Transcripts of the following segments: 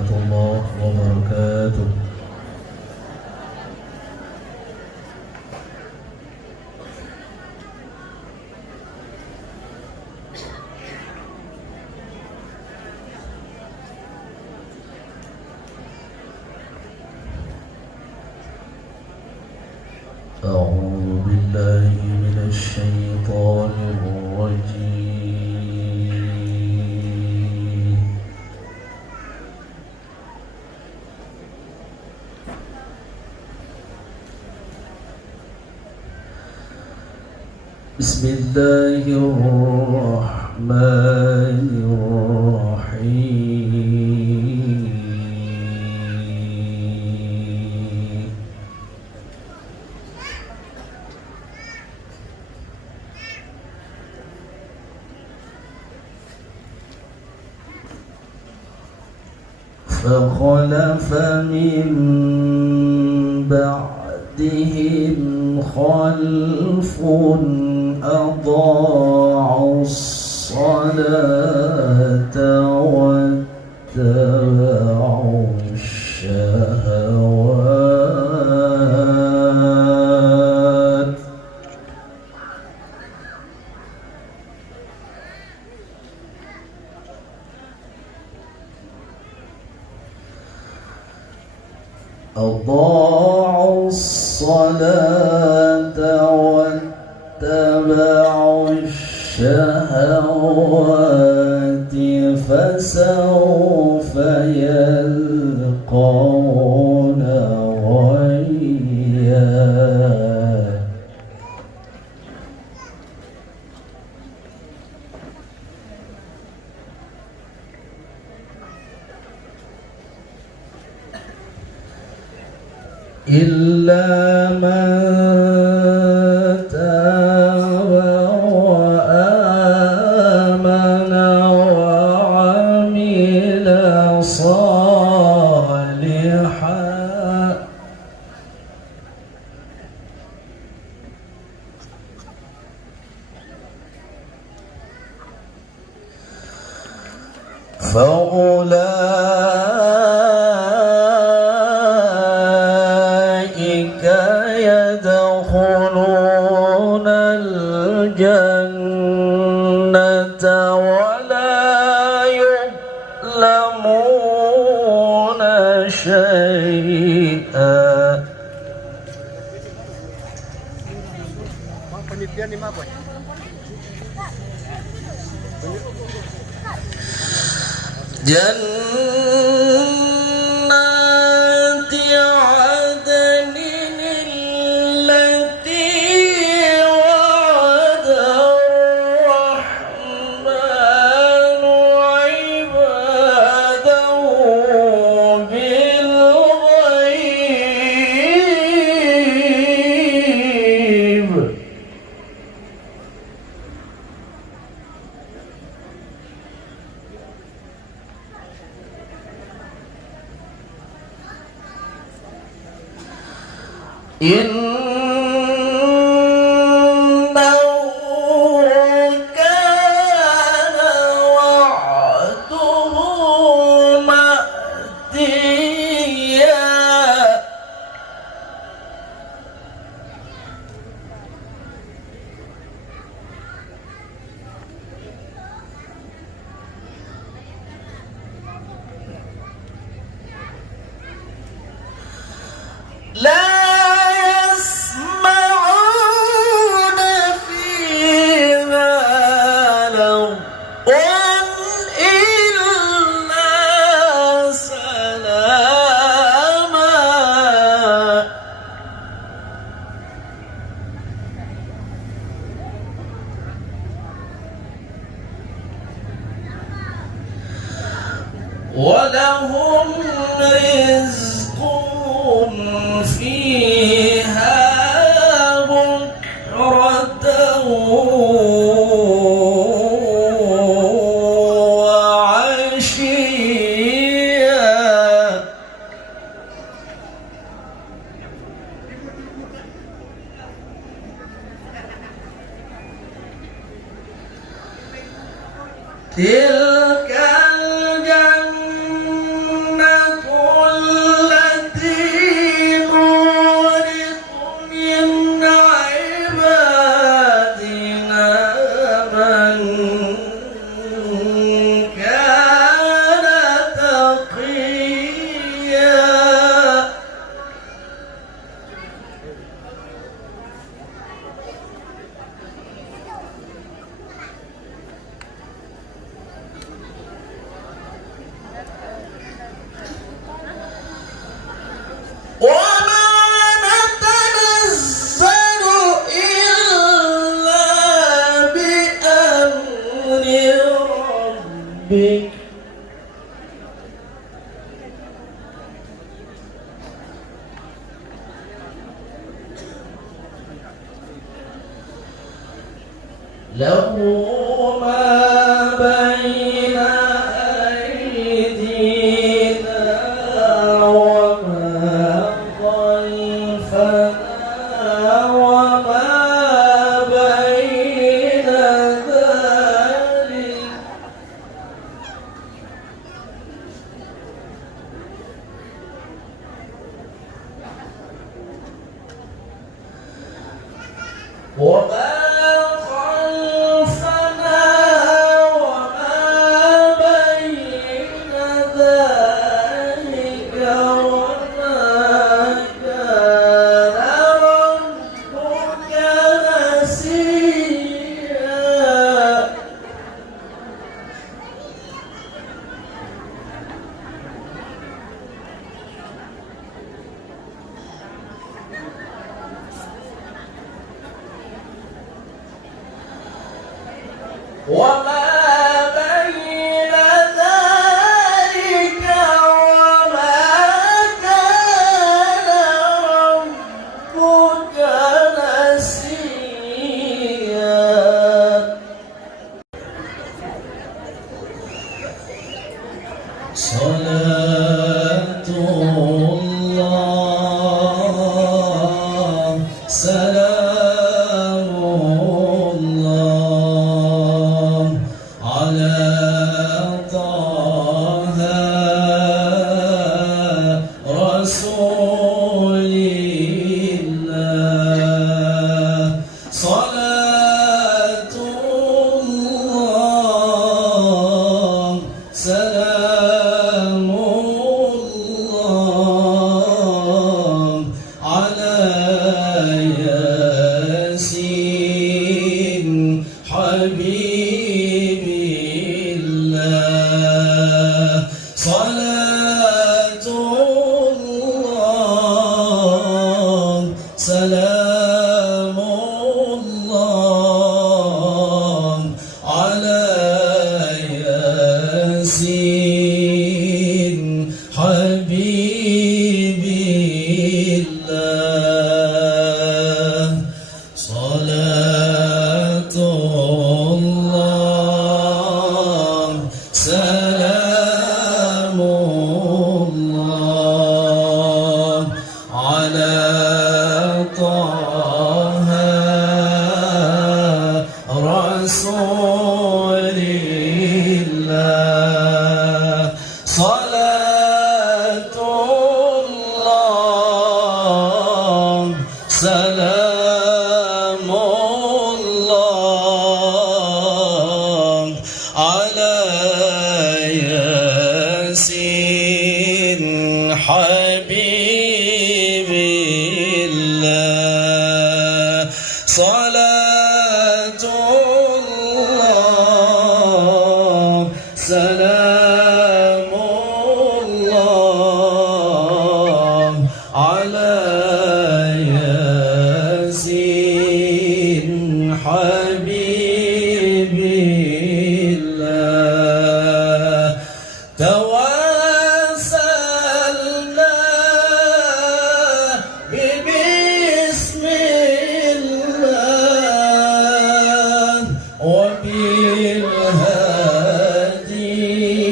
ورحمة الله وبركاته. أعوذ بالله من الشيطان الرجيم. بسم الله الرحمن الرحيم. فخلف من بعدهم خلف أضاعوا الصلاة واتبعوا الشهوات أضاعوا الصلاة واتبعوا الشهوات فسوف يلقون غيا. إلا من تاب وآمن وعمل صالحا فأولئك يدخلون الجنة ولا يظلمون شيئا. جنات عدن التي وعد الرحمن عباده بالغيب. إنه كان وعده مأتيا. لا يسمعون فيها لغوا إلا سلاما. ولهم رزقهم فيها بكرة وعشيا. تلك الجنة ربك له ما بين أيدينا وما خلفنا وما بين ذلك وما وما بين ذلك وما كان ربك نسيا صلاة الله سلام الله على طه رسول الله صلاة الله سلام الله على ياسين حبيب الله صلاة الله سلام الله على ياسين حبيب الله صلاة الله سلام الله على طه رسول الله صلاة الله سلام الله على ياسين حبيب الله صلاة الله سلام الله على ياسين حبيب الله توسلنا بسم الله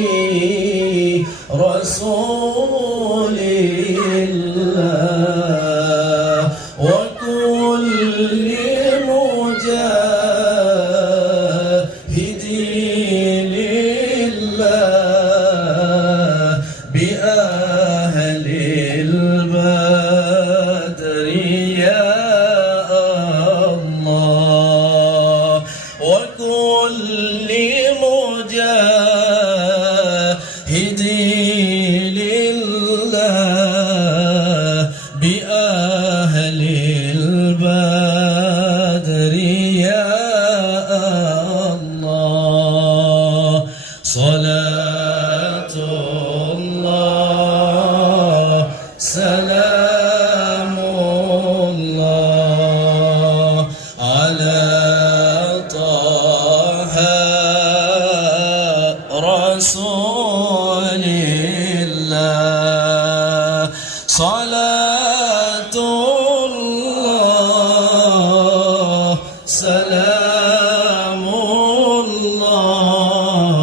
وبالهادي رسول الله وكل مجاهد لله بأهل البدر يا الله وكل مجاهد لله بأهل البدر يا الله صلاة الله سلام الله على طه رسول الله صلاة الله سلام الله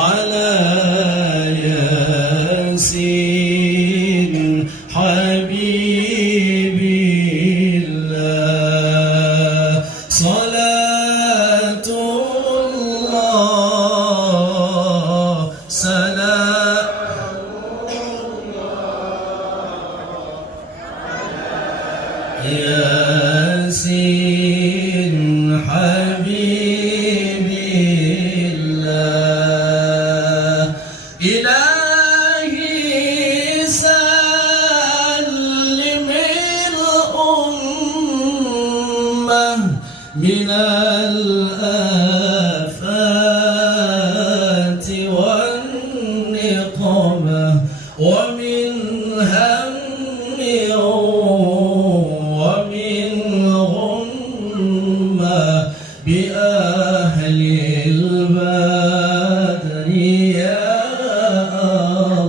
على ياسين حبيب الله صلاة الله سلام ياسين حبيب الله إلهي سلم الأمة من الآفات والنقمة ومن هم ومن غمة بأهل البدر يا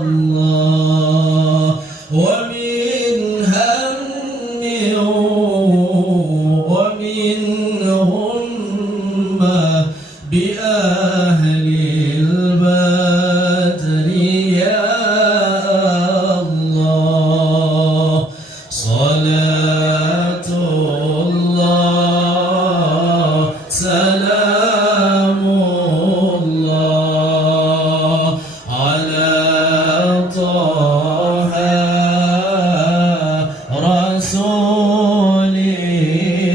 الله ومن هم ومن غمة بأهل البدر يا الله صلاة الله سلام الله على طه رسول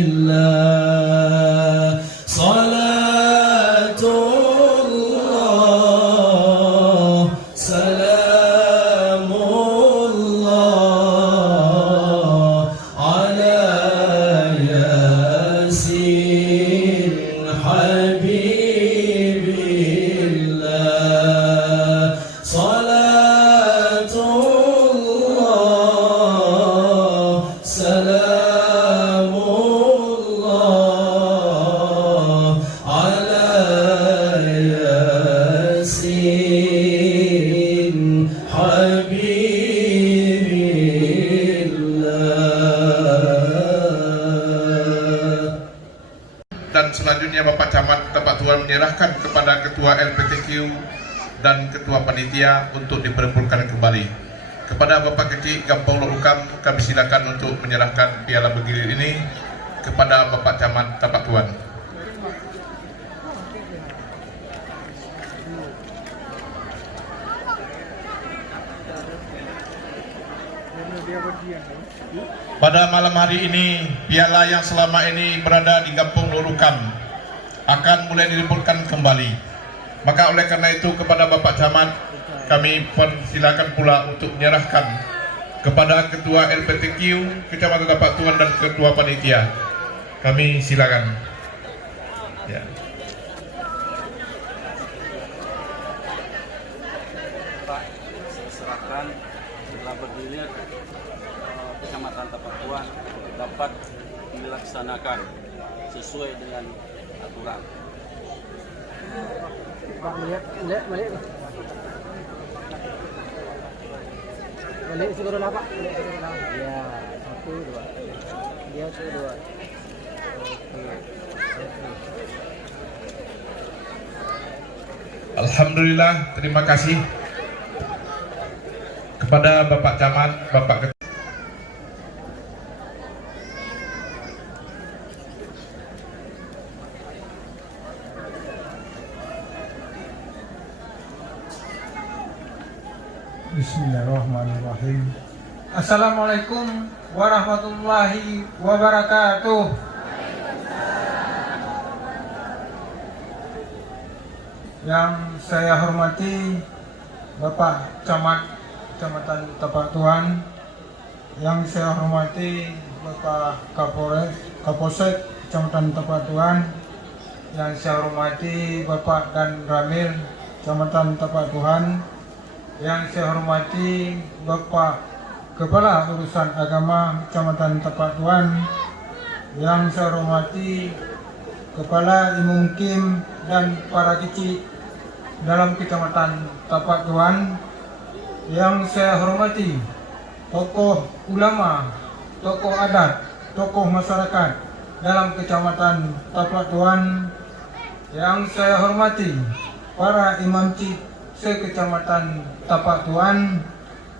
الله صلاة الله سلام الله على ياسين حبيب الله صلاة الله سلام الله على ياسين حبيب الله. Dan selanjutnya Bapak Camat Tepak Tuan menyerahkan kepada Ketua LPTQ dan Ketua Panitia untuk diperempurkan kembali. Kepada Bapak Kecil Gampong Lorukam, kami silakan untuk menyerahkan piala bergilir ini kepada Bapak Camat Tepak Tuan. Pada malam hari ini, piala yang selama ini berada di Kampung Lorukam akan mulai direbutkan kembali. Maka oleh karena itu kepada Bapak Camat, kami silakan pula untuk menyerahkan kepada Ketua LPTQ, Kecamatan Tapak Tuan dan Ketua Panitia. Kami silakan. Ya. Pak, serahkan setelah bergilir Kecamatan Tapak Tuan dapat dilaksanakan sesuai dengan aturan. Pak, lihat balik. Balik seluruh Pak. Ya, 1, 2. Dia 2. Alhamdulillah, terima kasih kepada Bapak Camat, Bapak Ketua. Bismillahirrahmanirrahim. Assalamualaikum warahmatullahi wabarakatuh. Yang saya hormati Bapak Camat Kecamatan Tapak Tuan, yang saya hormati Bapak Kapolsek Kecamatan Tapak Tuan, yang saya hormati Bapak Dan Ramil Kecamatan Tapak Tuan, yang saya hormati Bapak Kepala Urusan Agama Kecamatan Tapak Tuan, yang saya hormati Kepala Imam Kim dan para kecil dalam Kecamatan Tapak Tuan. Yang saya hormati tokoh ulama, tokoh adat, tokoh masyarakat dalam Kecamatan Tapak Tuan. Yang saya hormati para imam cip se-Kecamatan Tapak Tuan.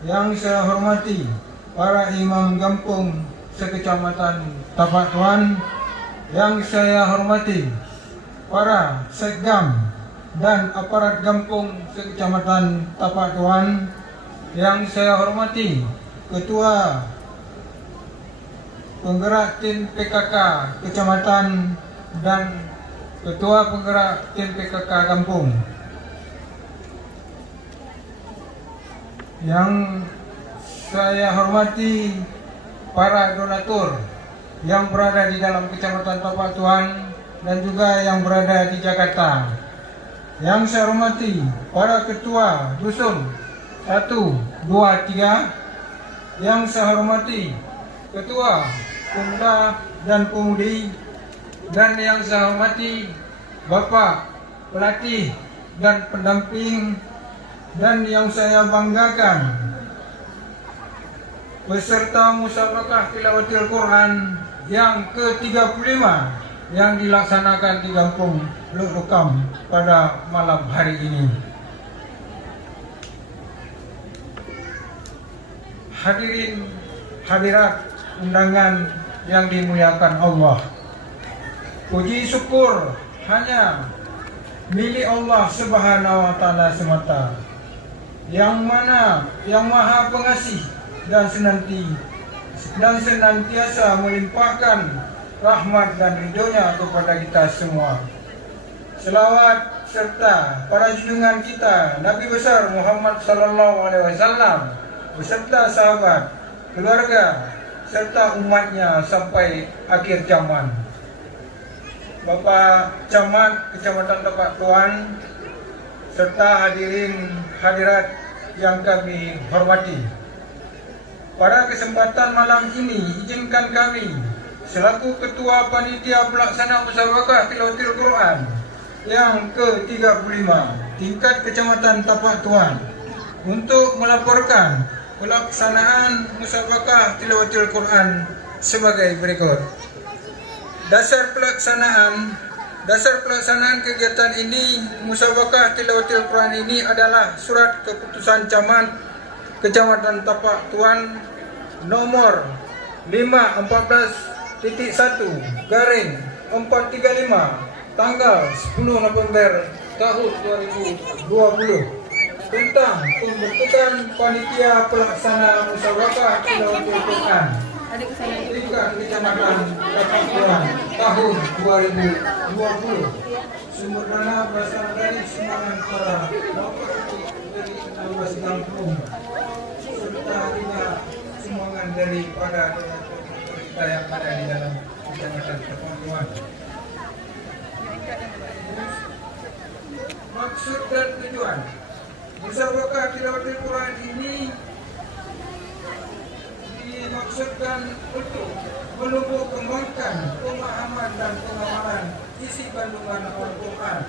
Yang saya hormati para imam kampung se-Kecamatan Tapak Tuan. Yang saya hormati para sekgam dan aparat kampung se-Kecamatan Tapak Tuan. Yang saya hormati Ketua Penggerak Tim PKK Kecamatan dan Ketua Penggerak Tim PKK Kampung. Yang saya hormati para donatur yang berada di dalam Kecamatan Tapak Tuan dan juga yang berada di Jakarta. Yang saya hormati para ketua dusun 1, 2, 3. Yang saya hormati ketua pemuda dan pemudi. Dan yang saya hormati Bapak pelatih dan pendamping. Dan yang saya banggakan peserta musabaqah tilawatil Quran yang ke-35 yang dilaksanakan di Kampung Luk Rukam pada malam hari ini. Hadirin hadirat undangan yang dimuliakan Allah. Puji syukur hanya milik Allah Subhanahu wa taala semata. Yang mana yang Maha Pengasih dan senantiasa melimpahkan rahmat dan ridhonya kepada kita semua. Selawat serta para junjungan kita Nabi besar Muhammad sallallahu alaihi wasallam beserta sahabat, keluarga, serta umatnya sampai akhir zaman. Bapak Camat Kecamatan Tapak Tuan serta hadirin hadirat yang kami hormati. Pada kesempatan malam ini, izinkan kami selaku Ketua Panitia Pelaksana Musabaqah Tilawatil Quran yang ke-35 tingkat Kecamatan Tapak Tuan untuk melaporkan pelaksanaan Musabaqah Tilawatil Quran sebagai berikut. Dasar pelaksanaan kegiatan ini, Musabaqah Tilawatil Quran ini adalah surat keputusan Camat Kecamatan Tapak Tuan nomor 514.1/435 tanggal 10 November tahun 2020 tentang pembentukan panitia pelaksana musabaqah tilawatil Quran tingkat Kecamatan Tapak Tuan tahun 2020. Sumber dana berasal dari sumbangan para bapak dari 16 kampung serta juga sumbangan daripada kita yang ada di dalam Kecamatan Tapak Tuan. Maksud dan tujuan Musabaqah Tilawatil Quran ini dimaksudkan untuk menumbuh kembangkan pemahaman dan pengamalan isi kandungan Al-Quran.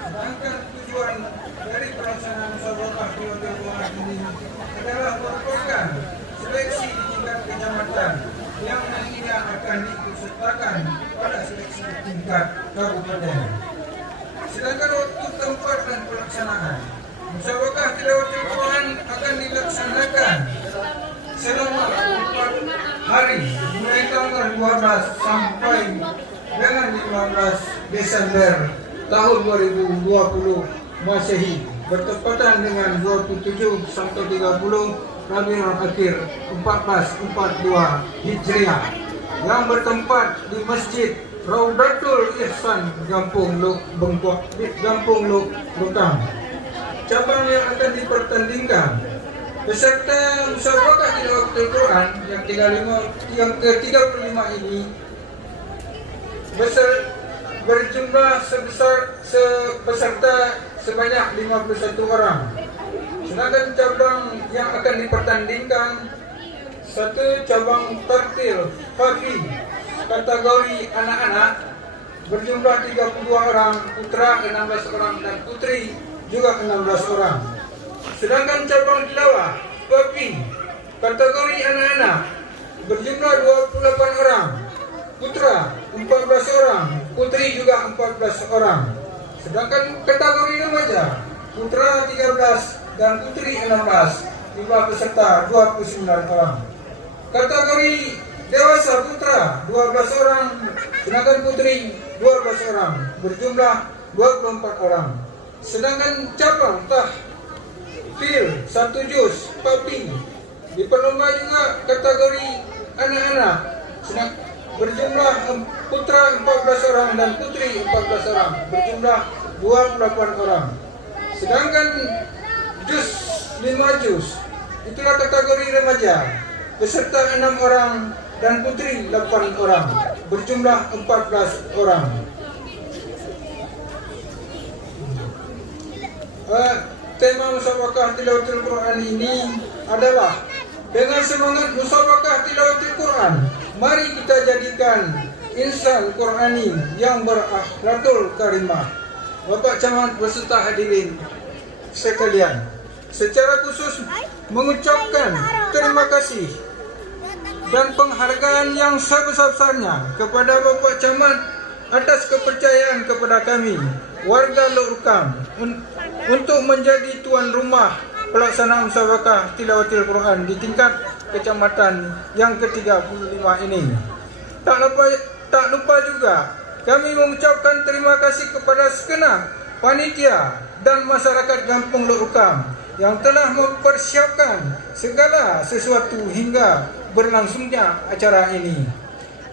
Sedangkan tujuan dari pelaksanaan Musabaqah Tilawatil Quran ini adalah merupakan seleksi di tingkat kecamatan yang nantinya akan diikutsertakan pada seleksi tingkat kabupaten. Sedangkan waktu, tempat dan pelaksanaan Musabaqah Tilawatil Quran akan dilaksanakan selama 4 hari mulai tanggal 12 sampai dengan 15 Desember tahun 2020 Masehi bertepatan dengan 27 sampai 30 Rabiul Akhir 1442 Hijriah yang bertempat di Masjid Raudatul Ihsan Kampung Luk Rukam. Cabang yang akan dipertandingkan peserta Musabaqah Tilawatil Quran yang ke-35 ini berjumlah peserta sebanyak 51 orang. Sedangkan cabang yang akan dipertandingkan satu cabang tartil Fafi kategori anak-anak berjumlah 32 orang, putra 16 orang dan putri juga 16 orang. Sedangkan cabang tilawah Paping kategori anak-anak berjumlah 28 orang, putra 14 orang, putri juga 14 orang. Sedangkan kategori remaja putra 13 dan putri 16, jumlah peserta 29 orang. Kategori dewasa putra 12 orang, sedangkan putri 12 orang, berjumlah 24 orang. Sedangkan cabang tahfidz 1 juz Paping diperlomba juga kategori anak-anak, berjumlah putra 14 orang dan putri 14 orang, berjumlah 28 orang. Sedangkan juz 5 juz itulah kategori remaja, peserta 6 orang dan putri 8 orang, berjumlah 14 orang. Tema musabaqah tilawatul Quran ini adalah dengan semangat musabaqah tilawatul Quran, mari kita jadikan insan Qurani yang berakhlakul karimah. Bapak Camat beserta hadirin sekalian, secara khusus mengucapkan terima kasih dan penghargaan yang sebesar-besarnya kepada Bapak Camat atas kepercayaan kepada kami warga Lurukam untuk menjadi tuan rumah pelaksanaan musabaqah tilawatil Quran di tingkat kecamatan yang ke-35 ini. Tak lupa juga kami mengucapkan terima kasih kepada segenap panitia dan masyarakat Kampung Lurukam yang telah mempersiapkan segala sesuatu hingga berlangsungnya acara ini.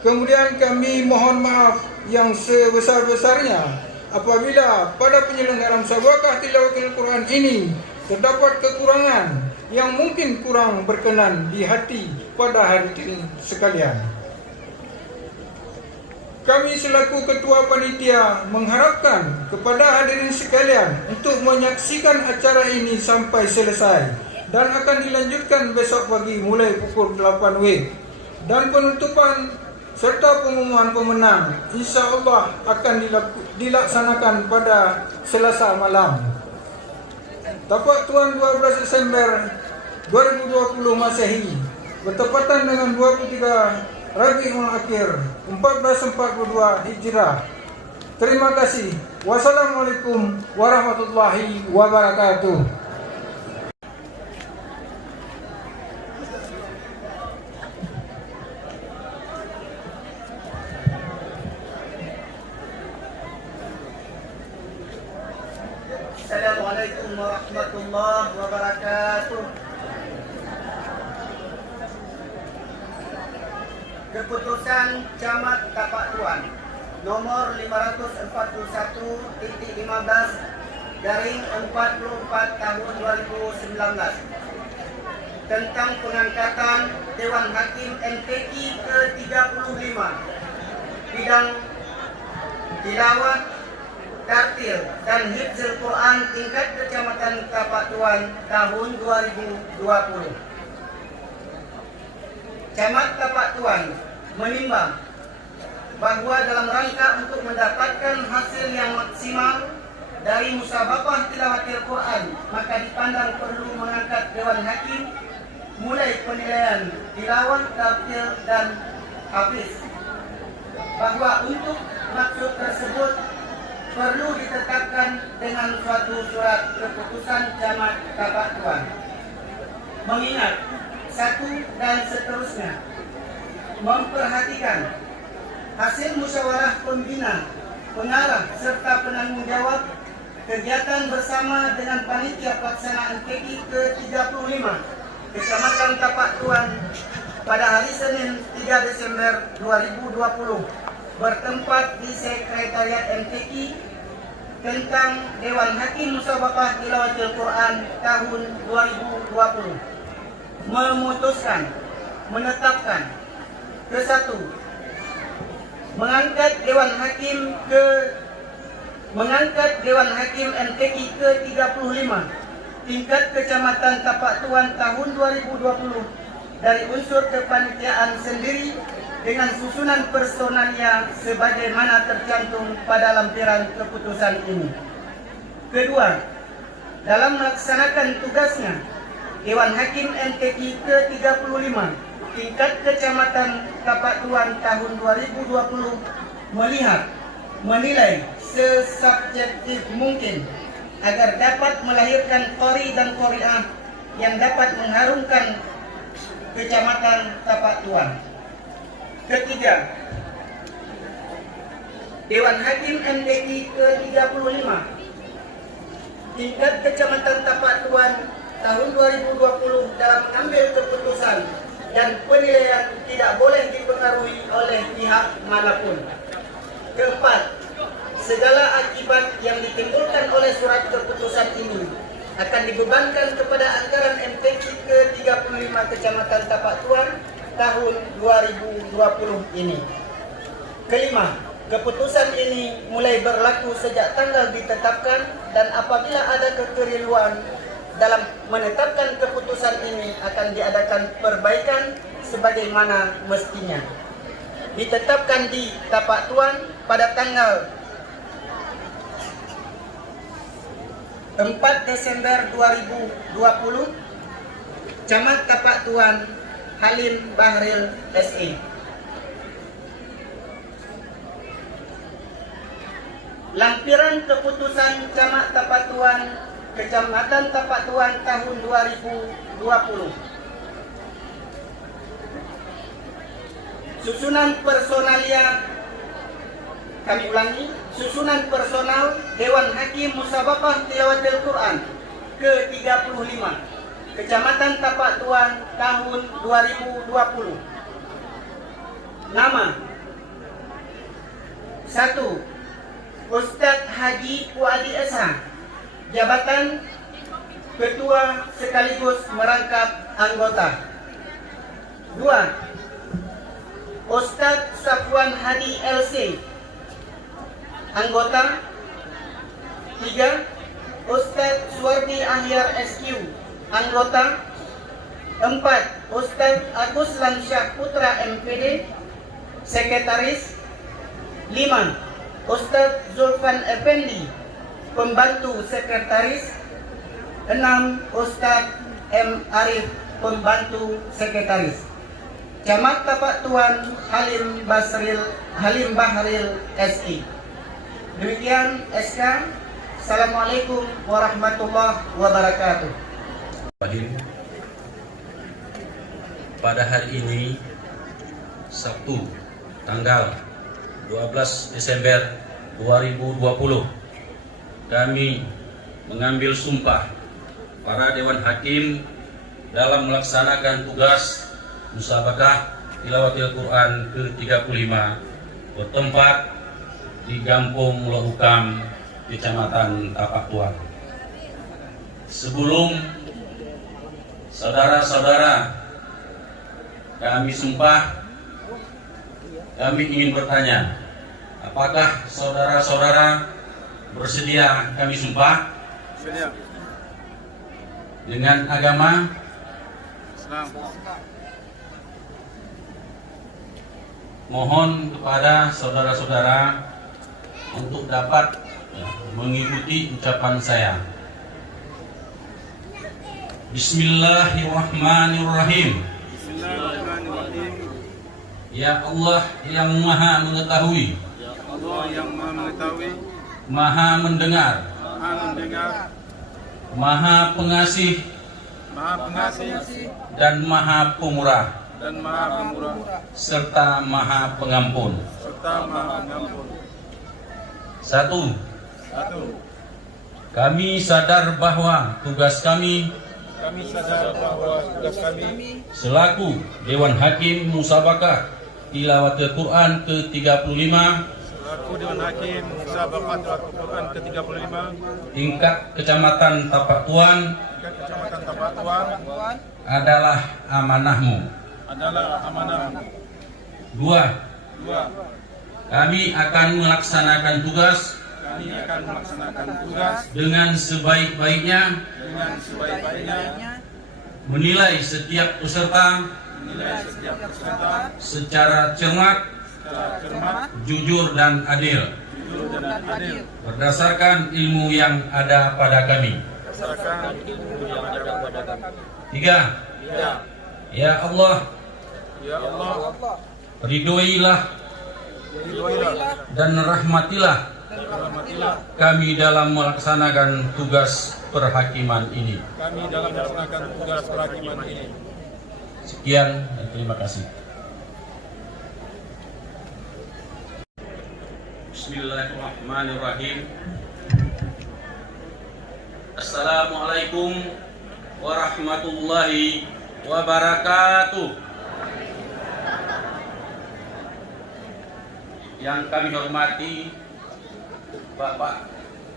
Kemudian kami mohon maaf yang sebesar-besarnya apabila pada penyelenggaraan musabaqah tilawatul Quran ini terdapat kekurangan yang mungkin kurang berkenan di hati pada hadirin sekalian. Kami selaku ketua panitia mengharapkan kepada hadirin sekalian untuk menyaksikan acara ini sampai selesai dan akan dilanjutkan besok pagi mulai pukul 8 WIB, dan penutupan serta pengumuman pemenang insya-Allah akan dilaksanakan pada Selasa malam. Tapak Tuan 12 Desember 2020 Masehi bertepatan dengan 23 Rabiul Akhir 1442 Hijrah. Terima kasih. Wassalamualaikum warahmatullahi wabarakatuh. Assalamualaikum warahmatullahi wabarakatuh. Keputusan Camat Tapak Tuan nomor 541.15/44 tahun 2019 tentang pengangkatan Dewan Hakim MTQ ke-35 bidang tilawat, tartil dan hifzul Quran tingkat Kecamatan Tapak Tuan tahun 2020. Camat Tapak Tuan menimbang bahawa dalam rangka untuk mendapatkan hasil yang maksimal dari musabaqah tilawatil Quran, maka dipandang perlu mengangkat Dewan Hakim mulai penilaian tilawat, tartil dan hafiz. Bahawa untuk maksud tersebut perlu ditetapkan dengan suatu surat keputusan Camat Tapak Tuan. Mengingat satu dan seterusnya memperhatikan hasil musyawarah pembina, pengarah serta penanggung jawab kegiatan bersama dengan panitia pelaksanaan PKI ke-35 Kecamatan Tapak Tuan pada hari Senin 3 Desember 2020 bertempat di Sekretariat MTQ tentang Dewan Hakim Musabaqah Tilawatil Quran tahun 2020 memutuskan, menetapkan ke-1 mengangkat Dewan Hakim MTQ ke-35 tingkat Kecamatan Tapak Tuan tahun 2020 dari unsur kepanitiaan sendiri dengan susunan personalia sebagaimana tercantum pada lampiran keputusan ini. Kedua, dalam melaksanakan tugasnya, Dewan Hakim MTQ ke-35 tingkat Kecamatan Tapak Tuan tahun 2020 menilai sesubjektif mungkin agar dapat melahirkan qori dan qoriah yang dapat mengharumkan Kecamatan Tapak Tuan. Ketiga, Dewan Hakim MTQ ke-35 tingkat Kecamatan Tapak Tuan tahun 2020 dalam mengambil keputusan dan penilaian tidak boleh dipengaruhi oleh pihak manapun. Keempat, segala akibat yang ditimbulkan oleh surat keputusan ini akan dibebankan kepada anggaran MTQ ke-35 Kecamatan Tapak Tuan tahun 2020 ini. Kelima, keputusan ini mulai berlaku sejak tanggal ditetapkan dan apabila ada kekeliruan dalam menetapkan keputusan ini akan diadakan perbaikan sebagaimana mestinya. Ditetapkan di Tapak Tuan pada tanggal 4 Desember 2020, Camat Tapak Tuan Halim Bahril SE. Lampiran keputusan Camat Tapak Tuan Kecamatan Tapak Tuan tahun 2020. Susunan personalia, kami ulangi, susunan personal Dewan Hakim Musabaqah Tilawatil Quran ke-35 Kecamatan Tapak Tuan tahun 2020. Nama: 1. Ustadz Haji Puadi Esa, jabatan Ketua sekaligus merangkap anggota. 2. Ustadz Safwan Hadi LC, anggota. 3. Ustadz Suwardi Ahyar SQ, anggota. 4. Ustadz Agus Lansyah Putra MPD, sekretaris. 5. Ustadz Zulfan Effendi, pembantu sekretaris. 6. Ustadz M. Arif, pembantu sekretaris. Camat Tapak Tuan Halim Bahril SI. Demikian SK. Assalamualaikum warahmatullahi wabarakatuh. Pada hari ini, Sabtu, tanggal 12 Desember 2020, kami mengambil sumpah para Dewan Hakim dalam melaksanakan tugas Musabaqah Tilawatil Quran ke-35 bertempat di Gampung Mulo Hukam, Kecamatan Tapak Tuan. Sebelum saudara-saudara kami sumpah, kami ingin bertanya, apakah saudara-saudara bersedia kami sumpah? Sedia. Dengan agama Islam. Mohon kepada saudara-saudara untuk dapat mengikuti ucapan saya. Bismillahirrahmanirrahim. Bismillahirrahmanirrahim. Ya Allah yang Maha mengetahui, Ya Allah yang Maha mengetahui, Maha mendengar, Maha mendengar, Maha pengasih, Maha pengasih, dan Maha pemurah, dan Maha pemurah, serta Maha pengampun. serta Maha pengampun. 1. 1. Kami sadar bahwa tugas kami Kami sadar bahwa tugas kami selaku Dewan Hakim Musabaqah Tilawatil Quran ke-35 selaku Dewan Hakim Musabaqah Tilawatil Quran ke-35 tingkat Kecamatan Tapak Tuan tingkat Kecamatan Tapak Tuan adalah amanahmu. adalah amanah. 2. 2. Kami akan melaksanakan tugas Kami akan melaksanakan tugas dengan sebaik-baiknya, dengan sebaik-baiknya, menilai setiap peserta secara cermat, jujur dan adil, berdasarkan ilmu yang ada pada kami. 3. Ya Allah, ridhoilah dan rahmatilah kami dalam melaksanakan tugas perhakiman ini. Sekian dan terima kasih. Bismillahirrahmanirrahim. Assalamualaikum warahmatullahi wabarakatuh. Yang kami hormati Bapak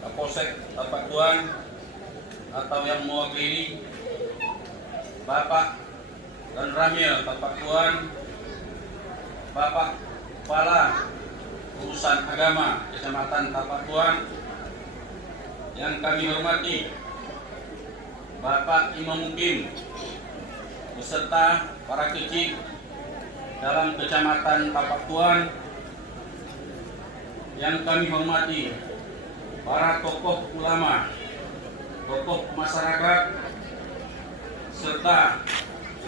Kapolsek Tapak Tuan atau yang mewakili Bapak dan Ramil Tapak Tuan, Bapak Kepala Urusan Agama Kecamatan Tapak Tuan, yang kami hormati Bapak Imam Mukim beserta para kecil dalam Kecamatan Tapak Tuan, yang kami hormati para tokoh ulama, tokoh masyarakat, serta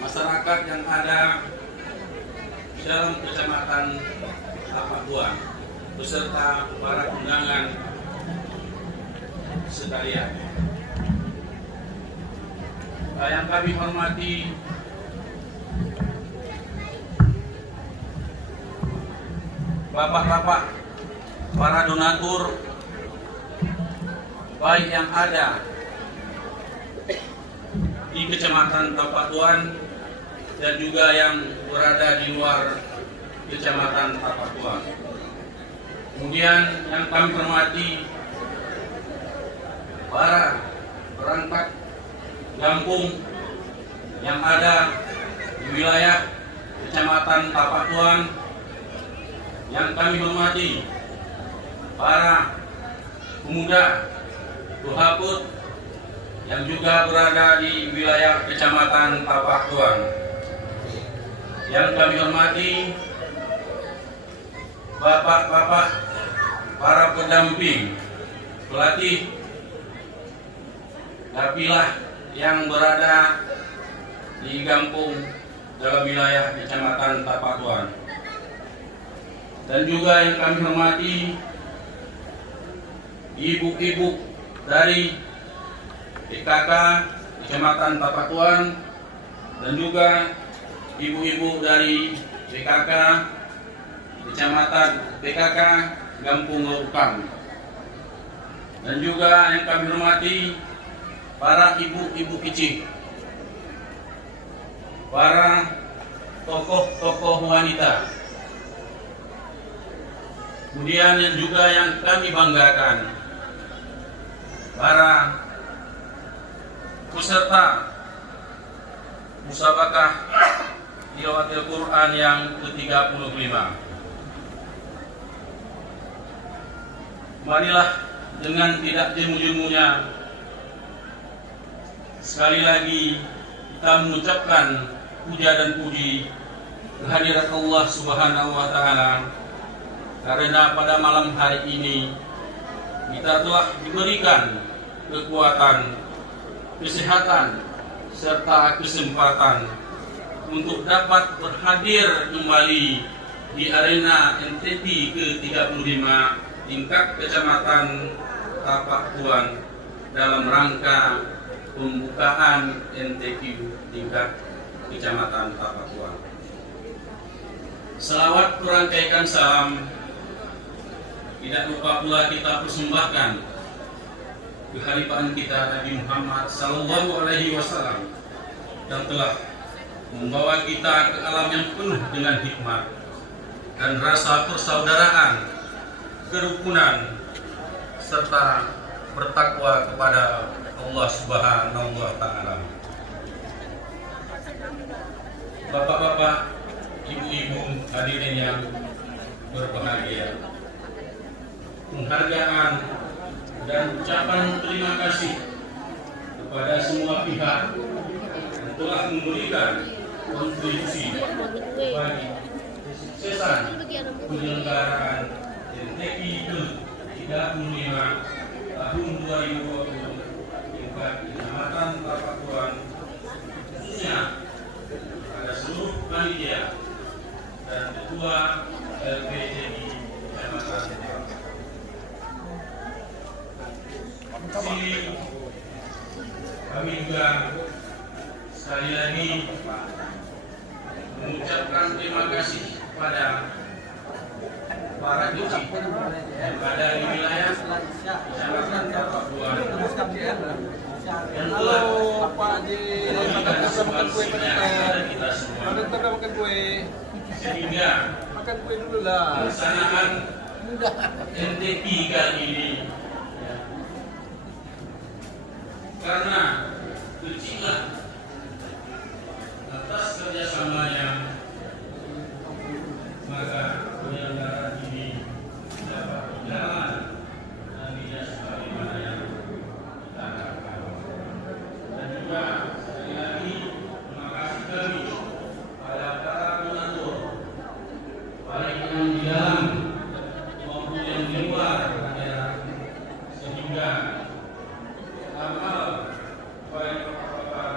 masyarakat yang ada di dalam Kecamatan Tapak Tuan, beserta para undangan sekalian. Yang kami hormati bapak-bapak, para donatur, baik yang ada di Kecamatan Tapak Tuan dan juga yang berada di luar Kecamatan Tapak Tuan. Kemudian yang kami hormati para perangkat kampung yang ada di wilayah Kecamatan Tapak Tuan, yang kami hormati para pemuda Duhaput yang juga berada di wilayah Kecamatan Tapak Tuan, yang kami hormati bapak-bapak, para pendamping, pelatih, kapilah yang berada di kampung dalam wilayah Kecamatan Tapak Tuan, dan juga yang kami hormati ibu-ibu dari PKK Kecamatan Tapak Tuan dan juga ibu-ibu dari PKK Kecamatan PKK Gampung Lorukang, dan juga yang kami hormati para ibu-ibu kecil, para tokoh-tokoh wanita, kemudian yang juga yang kami banggakan para peserta musabakah tilawatil Quran yang ke-35. Marilah dengan tidak jemu-jemunya sekali lagi kita mengucapkan puja dan puji kehadirat Allah Subhanahu wa Ta'ala, karena pada malam hari ini kita telah diberikan kekuatan, kesehatan, serta kesempatan untuk dapat berhadir kembali di arena NTT ke-35 tingkat Kecamatan Tapak Tuan dalam rangka pembukaan NTQ tingkat Kecamatan Tapak Tuan. Selawat merangkaikan salam tidak lupa pula kita persembahkan kehadiran kita Nabi Muhammad Sallallahu Alaihi Wasallam yang telah membawa kita ke alam yang penuh dengan hikmah dan rasa persaudaraan, kerukunan, serta bertakwa kepada Allah Subhanahu wa Ta'ala. Bapak-bapak, ibu-ibu, hadirin yang berbahagia, penghargaan dan ucapan terima kasih kepada semua pihak yang telah memberikan kontribusi bagi kesuksesan penyelenggaraan NTI ke-35 tahun 2020 tingkat Kecamatan Tapatuan, khususnya pada seluruh panitia dan ketua LPJI Kecamatan. Sini kami juga sekali lagi mengucapkan terima kasih kepada para dicik yang ada di wilayah Kecamatan Tapatuan yang telah memberikan sumbangsi kepada kita semua, sehingga pelaksanaan NTI kali ini karena kecilan atas kerjasamanya, maka penyelenggaraan ini dapat berjalan dan tidak sebagaimana yang kita harapkan. Dan juga sekali lagi terima kasih kami pada para donatur, baik yang di dalam maupun yang di luar daerah, sehingga amal baik bapak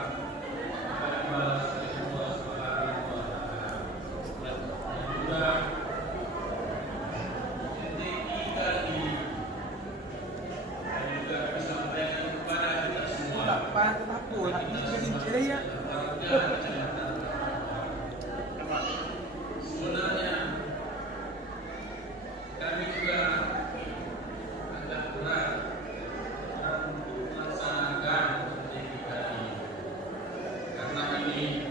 sebenarnya kami juga agak berat melaksanakan NTI ini, karena ini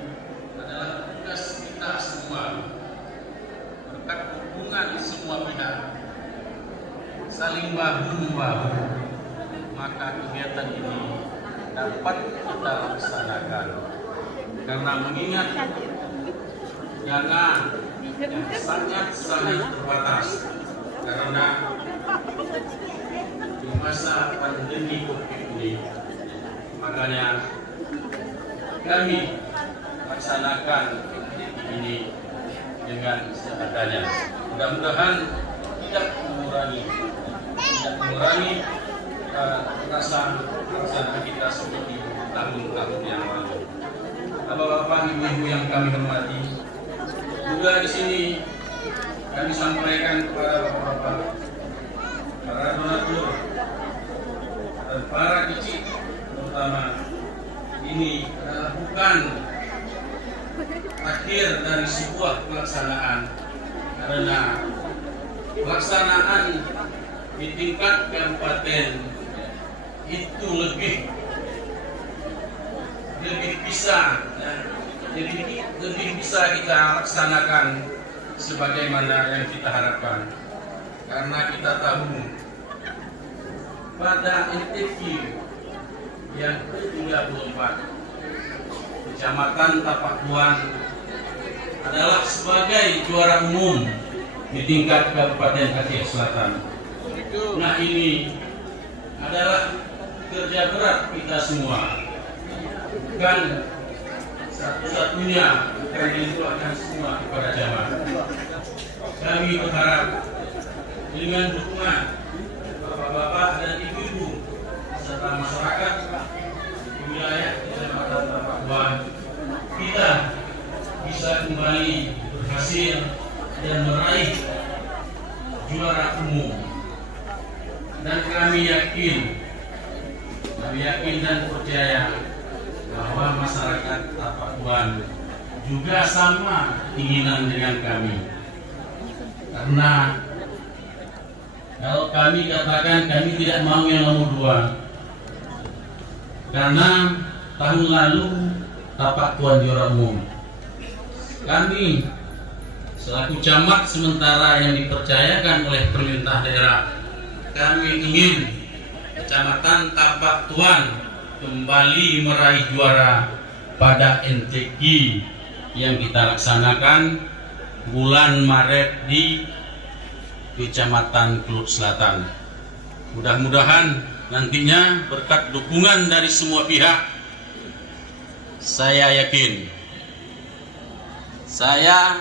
adalah tugas kita semua. Berkat hubungan semua pihak saling bahu-membahu, maka kegiatan ini dapat kita laksanakan. Karena mengingat dana yang sangat-sangat terbatas, karena di masa pandemi COVID ini, makanya kami laksanakan ini dengan seadanya. Mudah-mudahan tidak mengurangi rasa kita seperti tahun-tahun yang lalu. Bapak-bapak, ibu-ibu yang kami hormati, juga di sini kami sampaikan kepada bapak-bapak, para donatur dan para dicik, terutama ini adalah bukan akhir dari sebuah pelaksanaan, karena pelaksanaan di tingkat kabupaten itu lebih bisa lebih bisa kita laksanakan sebagaimana yang kita harapkan, karena kita tahu pada NTI yang ke-34 Kecamatan Tapatuan adalah sebagai juara umum di tingkat Kabupaten Aceh Selatan. Nah, ini adalah kerja berat kita semua, bukan satu-satunya, karena itu akan semua kepada jamaah. Kami berharap dengan dukungan bapak-bapak dan ibu-ibu serta masyarakat di wilayah Kecamatan Tapatuan, kita bisa kembali berhasil dan meraih juara umum. Dan kami yakin dan percaya bahwa masyarakat Tapatuan juga sama keinginan dengan kami. Karena kalau kami katakan kami tidak mau yang nomor 2, karena tahun lalu Tapatuan juara umum. Kami selaku camat sementara yang dipercayakan oleh pemerintah daerah, kami ingin Kecamatan Tapatuan kembali meraih juara pada NTI yang kita laksanakan bulan Maret di Kecamatan Kluk Selatan. Mudah-mudahan nantinya berkat dukungan dari semua pihak, saya yakin Saya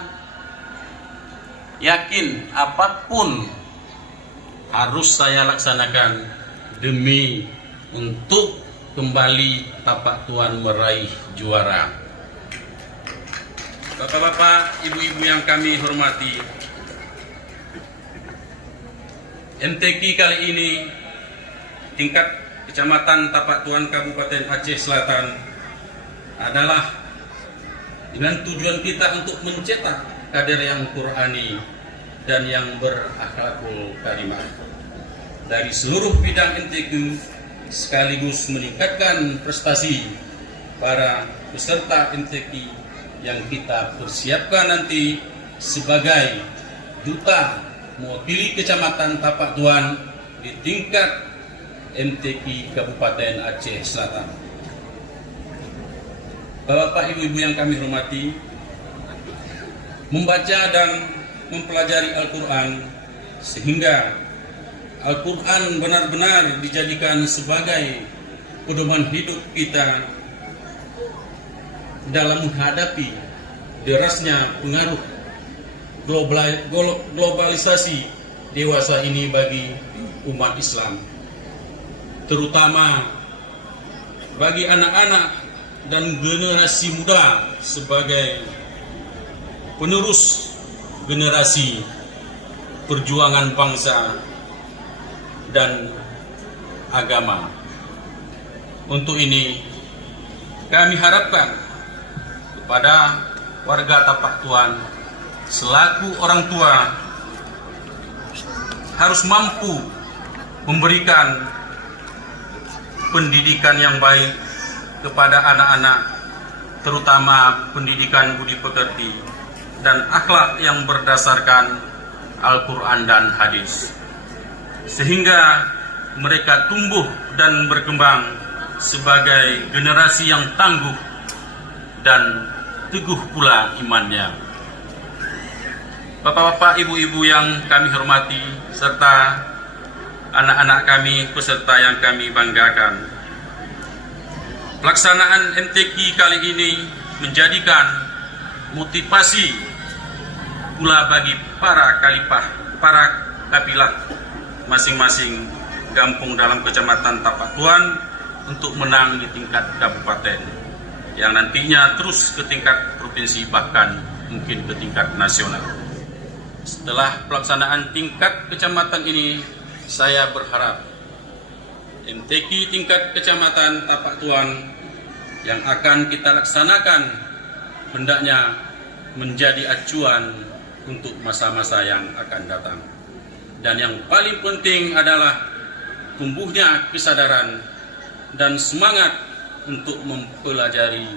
yakin apapun harus saya laksanakan demi untuk kembali Tapak Tuan meraih juara. Bapak-bapak, ibu-ibu yang kami hormati, MTQ kali ini tingkat Kecamatan Tapak Tuan Kabupaten Aceh Selatan adalah dengan tujuan kita untuk mencetak kader yang Qurani dan yang berakhlakul karimah dari seluruh bidang MTQ, sekaligus meningkatkan prestasi para peserta MTQ yang kita persiapkan nanti sebagai duta mewakili Kecamatan Tapak Tuan di tingkat MTQ Kabupaten Aceh Selatan. Bapak ibu-ibu yang kami hormati, membaca dan mempelajari Al-Quran sehingga Al-Quran benar-benar dijadikan sebagai pedoman hidup kita dalam menghadapi derasnya pengaruh globalisasi dewasa ini bagi umat Islam, terutama bagi anak-anak dan generasi muda sebagai penerus generasi perjuangan bangsa dan agama. Untuk ini kami harapkan kepada warga Tapak Tuan selaku orang tua harus mampu memberikan pendidikan yang baik kepada anak-anak, terutama pendidikan budi pekerti dan akhlak yang berdasarkan Al-Quran dan hadis, sehingga mereka tumbuh dan berkembang sebagai generasi yang tangguh dan teguh pula imannya. Bapak-bapak, ibu-ibu yang kami hormati, serta anak-anak kami, peserta yang kami banggakan, pelaksanaan MTQ kali ini menjadikan motivasi pula bagi para kabilah masing-masing kampung dalam Kecamatan Tapak Tuan untuk menang di tingkat kabupaten, yang nantinya terus ke tingkat provinsi, bahkan mungkin ke tingkat nasional. Setelah pelaksanaan tingkat kecamatan ini, saya berharap MTQ tingkat Kecamatan Tapak Tuan yang akan kita laksanakan hendaknya menjadi acuan untuk masa-masa yang akan datang. Dan yang paling penting adalah tumbuhnya kesadaran dan semangat untuk mempelajari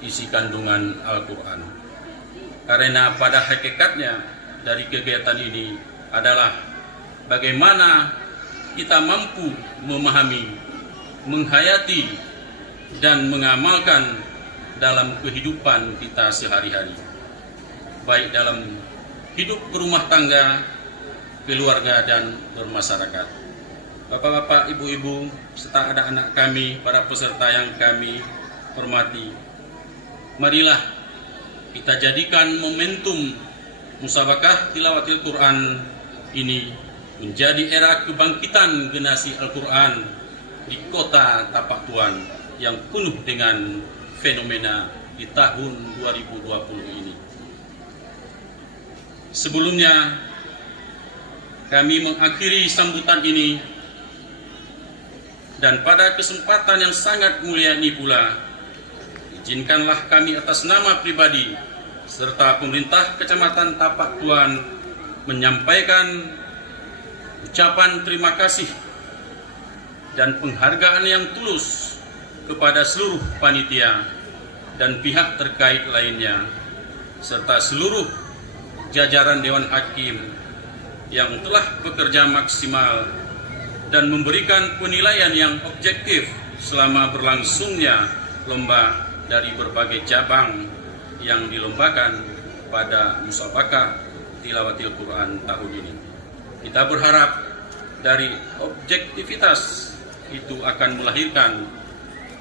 isi kandungan Al-Quran. Karena pada hakikatnya dari kegiatan ini adalah bagaimana kita mampu memahami, menghayati, dan mengamalkan dalam kehidupan kita sehari-hari, baik dalam hidup berumah tangga, keluarga, dan bermasyarakat. Bapak-bapak, ibu-ibu, serta anak-anak kami, para peserta yang kami hormati, marilah kita jadikan momentum musabakah tilawatil Quran ini menjadi era kebangkitan generasi Al-Quran di kota Tapak Tuan yang penuh dengan fenomena di tahun 2020 ini. Sebelumnya, kami mengakhiri sambutan ini, dan pada kesempatan yang sangat mulia ini pula, izinkanlah kami atas nama pribadi serta pemerintah Kecamatan Tapak Tuan menyampaikan ucapan terima kasih dan penghargaan yang tulus kepada seluruh panitia dan pihak terkait lainnya, serta seluruh jajaran Dewan Hakim yang telah bekerja maksimal dan memberikan penilaian yang objektif selama berlangsungnya lomba dari berbagai cabang yang dilombakan pada musabakah tilawatil Quran tahun ini. Kita berharap dari objektivitas itu akan melahirkan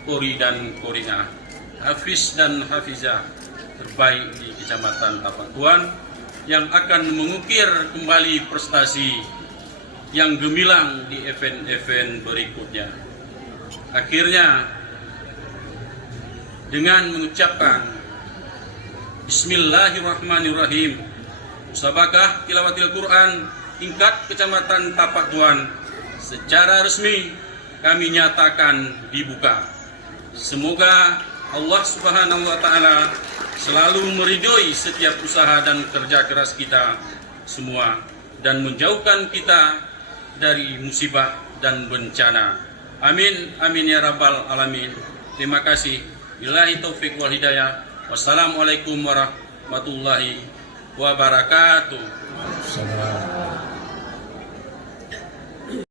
qori dan qori'ah, hafiz dan hafizah, terbaik di Kecamatan Tapak Tuan yang akan mengukir kembali prestasi yang gemilang di event-event berikutnya. Akhirnya, dengan mengucapkan Bismillahirrahmanirrahim, musabakah tilawatil Quran tingkat Kecamatan Tapak Tuan secara resmi kami nyatakan dibuka. Semoga Allah Subhanahu wa Ta'ala selalu meridhoi setiap usaha dan kerja keras kita semua dan menjauhkan kita dari musibah dan bencana. Amin, amin ya rabbal alamin. Terima kasih. Billahi taufik wal hidayah. Wassalamualaikum warahmatullahi wabarakatuh.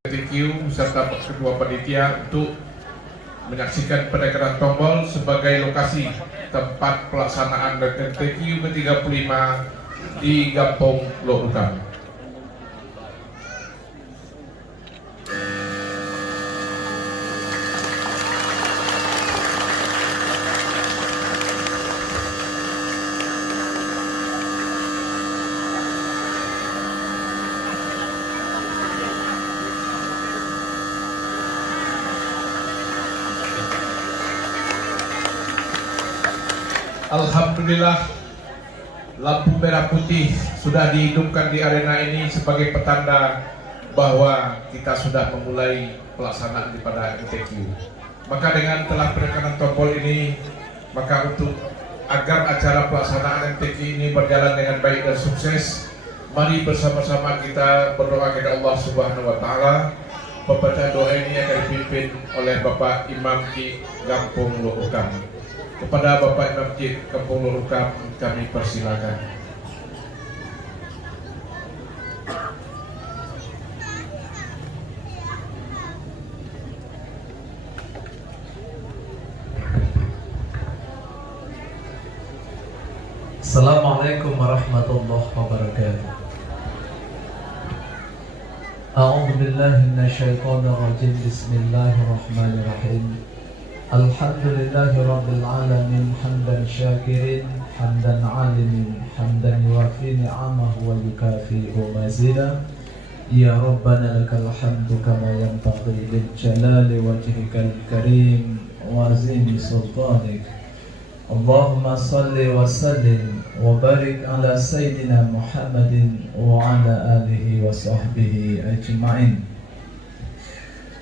Thank you serta kedua panitia untuk menyaksikan penekanan tombol sebagai lokasi tempat pelaksanaan RTQ ke-35 di Gampong Lorukam. Alhamdulillah, lampu merah putih sudah dihidupkan di arena ini sebagai petanda bahwa kita sudah memulai pelaksanaan daripada RTQ. Maka dengan telah penekanan tombol ini, maka untuk agar acara pelaksanaan RTQ ini berjalan dengan baik dan sukses, mari bersama-sama kita berdoa kepada Allah Subhanahu wa Ta'ala. Pembacaan doa ini akan dipimpin oleh Bapak Imam di Gampong Lorukam. Kepada Bapak Imam Masjid Gampong Lorukam kami persilakan. Assalamualaikum warahmatullahi wabarakatuh. A'udzu billahi minasyaitonir rajim. Bismillahirrahmanirrahim. Alhamdulillahi rabbil alamin hamdan syakirin hamdan alimin hamdan yuwafi ni'amahu wa yukafi'u mazida. Ya Rabbana lakal hamdu kama yanbaghi lil jalali wajhikal karim wa azimi sultanik. Allahumma salli wa sallim wa barik ala sayyidina Muhammadin wa ala alihi wa sahbihi ajma'in.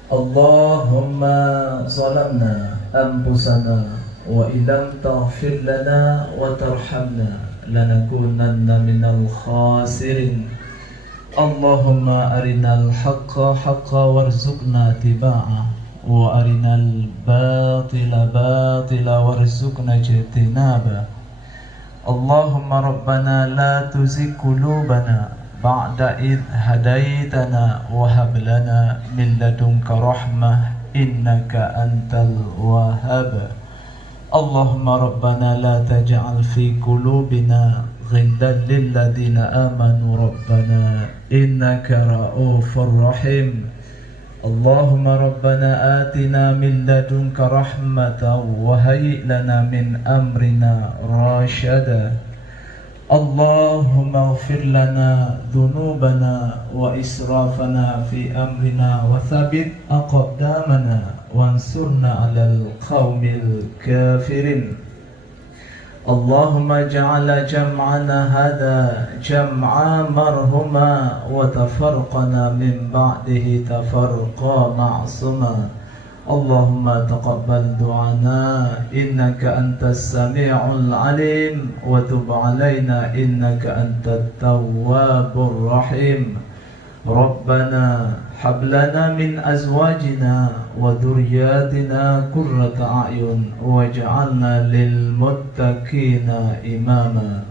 Allahumma zalamna anfusana wa illam taghfir lana wa tarhamna lanakunanna minal khasirin. Allahumma arinal haqqa haqqa warzuqna tiba'ah wa arinal batila batila warzuqna ijtinaba. Allahumma rabbana la tuzigh qulubana ba'da idh hadaitana wa hab lana min ladunka rahmah innaka antal wahhab. Allahumma rabbana la taj'al fi qulubina ghillan lil ladzina amanu rabbana innaka ra'ufur rahim. Allahumma rabbana atina min ladunka rahmatan wa hayyi lana min amrina rashada. Allahumma ighfir lana dhunubana wa israfana fi amrina wa thabbit aqdamana wansurna 'alal qaumil kafirin. Allahumma ja'ala jam'ana hadha jam'a marhuma wa tafarqana min ba'dihi tafarqa ma'suma. Allahumma taqabbal du'ana innaka antas sami'ul alim wa tub 'alaina innaka antat tawwabur rahim. Rabbana hab lana min azwajina wa dhurriyyatina qurrata a'yun waj'alna lil muttaqina imama.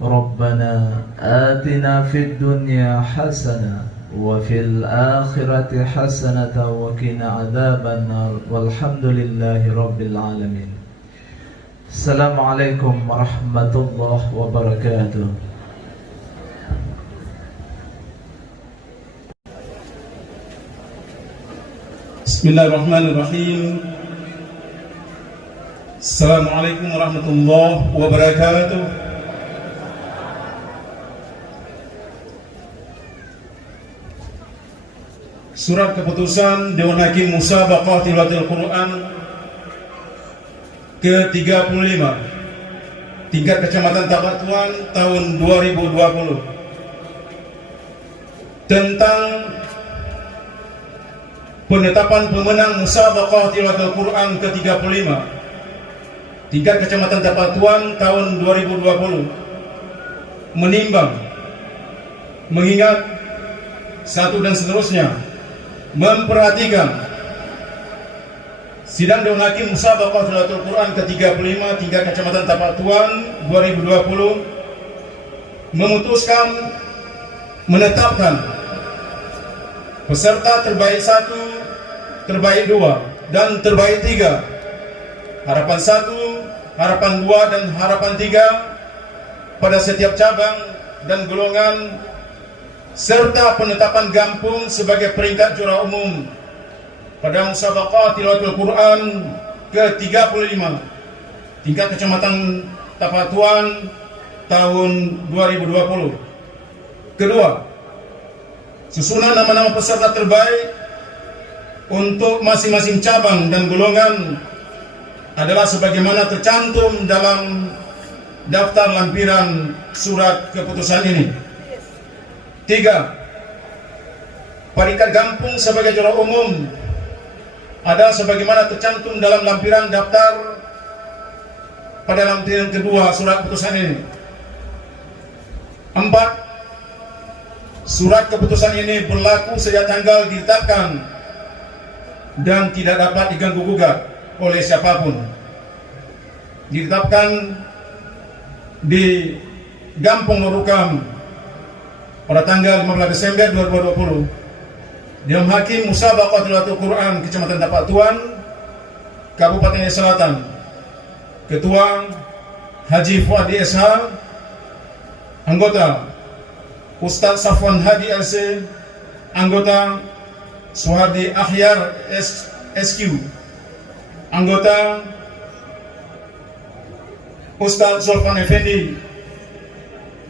Rabbana atina fid dunya hasanah wa fil akhirati hasanatan wa qina adzaban nar. Walhamdulillahi rabbil alamin. Assalamualaikum warahmatullahi wabarakatuh. Bismillahirrahmanirrahim. Assalamualaikum warahmatullahi wabarakatuh. Surat keputusan Dewan Hakim Musabaqah Tilawatil Quran ke-35 tingkat Kecamatan Tabatuan tahun 2020 tentang penetapan pemenang Musabaqah Tilawatil Quran ke-35 tingkat Kecamatan Tabatuan tahun 2020, menimbang, mengingat, satu dan seterusnya, memperhatikan sidang Dewan Hakim Musabaqah Tilawatil Quran ke-35 tingkat Kecamatan Tabatuan 2020 memutuskan menetapkan peserta terbaik 1, terbaik 2, dan terbaik 3 harapan 1, harapan 2, dan harapan 3 pada setiap cabang dan golongan, serta penetapan Gampung sebagai peringkat juara umum pada Musabaqah Tilawatil Quran ke-35 tingkat Kecamatan Tabatuan tahun 2020. Kedua, susunan nama-nama peserta terbaik untuk masing-masing cabang dan golongan adalah sebagaimana tercantum dalam daftar lampiran surat keputusan ini. 3. Peringkat Gampung sebagai juara umum adalah sebagaimana tercantum dalam lampiran daftar pada lampiran kedua surat keputusan ini. 4. Surat keputusan ini berlaku sejak tanggal ditetapkan dan tidak dapat diganggu-gugat oleh siapapun. Ditetapkan di Gampung Lorukam pada tanggal 15 Desember 2020. Dewan Hakim Musabaqah Tilawatil Quran Kecamatan Tabatuan, Kabupaten Selatan. Ketua Haji Fuadi SH. Anggota Ustaz Safwan Hadi LC. Anggota Suhardi Akhyar SQ. Anggota Ustaz Zulfan Effendi.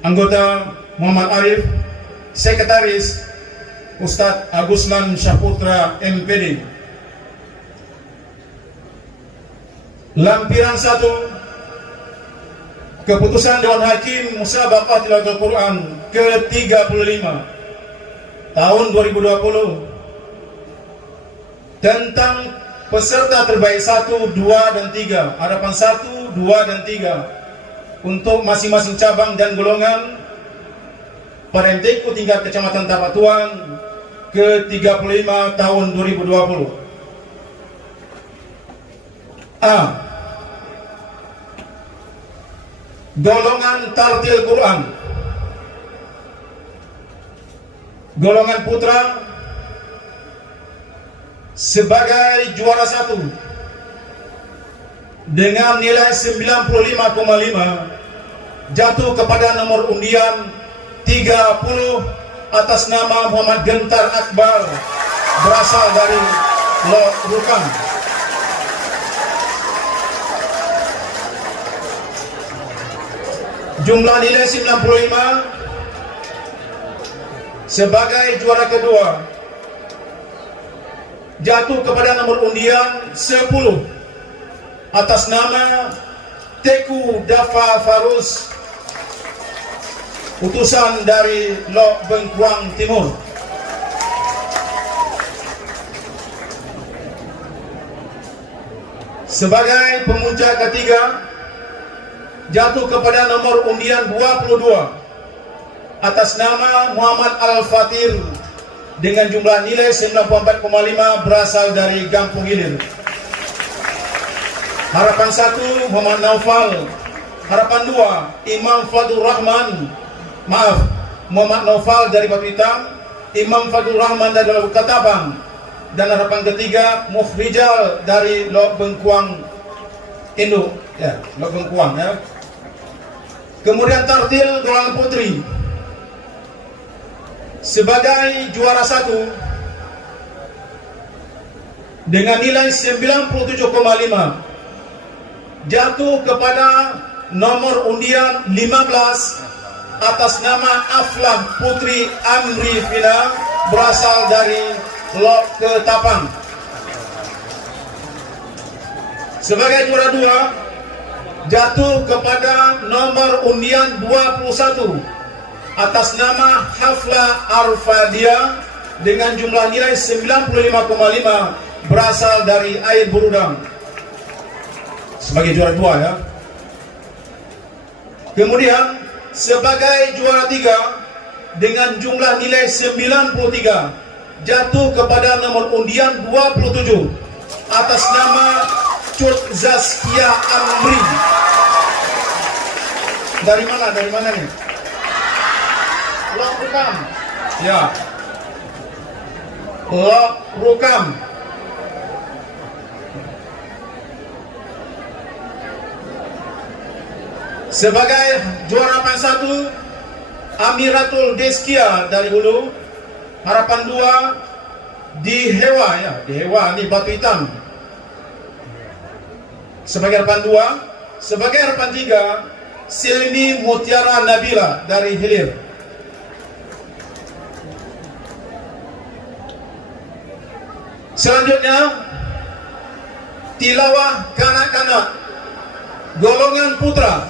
Anggota Muhammad Arif. Sekretaris Ustaz Aguslan Syahputra MPD. Lampiran 1 keputusan Dewan Hakim Musabaqah Tilawatil Quran ke-35 tahun 2020 tentang peserta terbaik 1, 2, dan 3 harapan 1, 2, dan 3 untuk masing-masing cabang dan golongan pada MTQ tingkat Kecamatan Tabatuan ke-35 tahun 2020. A. Golongan Tartil Quran. Golongan putra sebagai juara 1 dengan nilai 95,5 jatuh kepada nomor undian 30 atas nama Muhammad Gentar Akbar berasal dari Lorukam. Jumlah nilai 95 sebagai juara kedua jatuh kepada nomor undian 10 atas nama Teku Dafa Farus, utusan dari Lok Bengkuang Timur. Sebagai pemuncak ketiga jatuh kepada nomor undian 22 atas nama Muhammad Al-Fatir dengan jumlah nilai 94,5 berasal dari Gampung Hilir. Harapan 1 Muhammad Naufal. Harapan 2 Imam Fadul Rahman. Muhammad Naufal dari Batu Hitam, Imam Fadul Rahman dari Lok Katabang, dan harapan ketiga Mukhrijal dari Lok Bengkuang Induk, ya, Lok Bengkuang, ya. Kemudian Tartil golongan putri sebagai juara 1 dengan nilai 97,5 jatuh kepada nomor undian 15 atas nama Aflah Putri Amri Fina berasal dari Lok Ketapang. Sebagai juara 2 jatuh kepada nomor undian 21 atas nama Hafla Arfadia dengan jumlah nilai 95,5 berasal dari Air Burudang. Sebagai juara 2 ya. Kemudian sebagai juara 3 dengan jumlah nilai 93 jatuh kepada nomor undian 27 atas nama Cut Zaskia Amri. Dari mana? Dari mana nih? Lok Rukam. Ya. Lok Rukam. Sebagai juara harapan 1 Amiratul Deskia dari Hulu. Harapan 2 di Hewa ya, di Hewa di Batu Hitam. Sebagai harapan 2, sebagai harapan 3 Silmi Mutiara Nabila dari Hilir. Selanjutnya tilawah kanak-kanak golongan putra.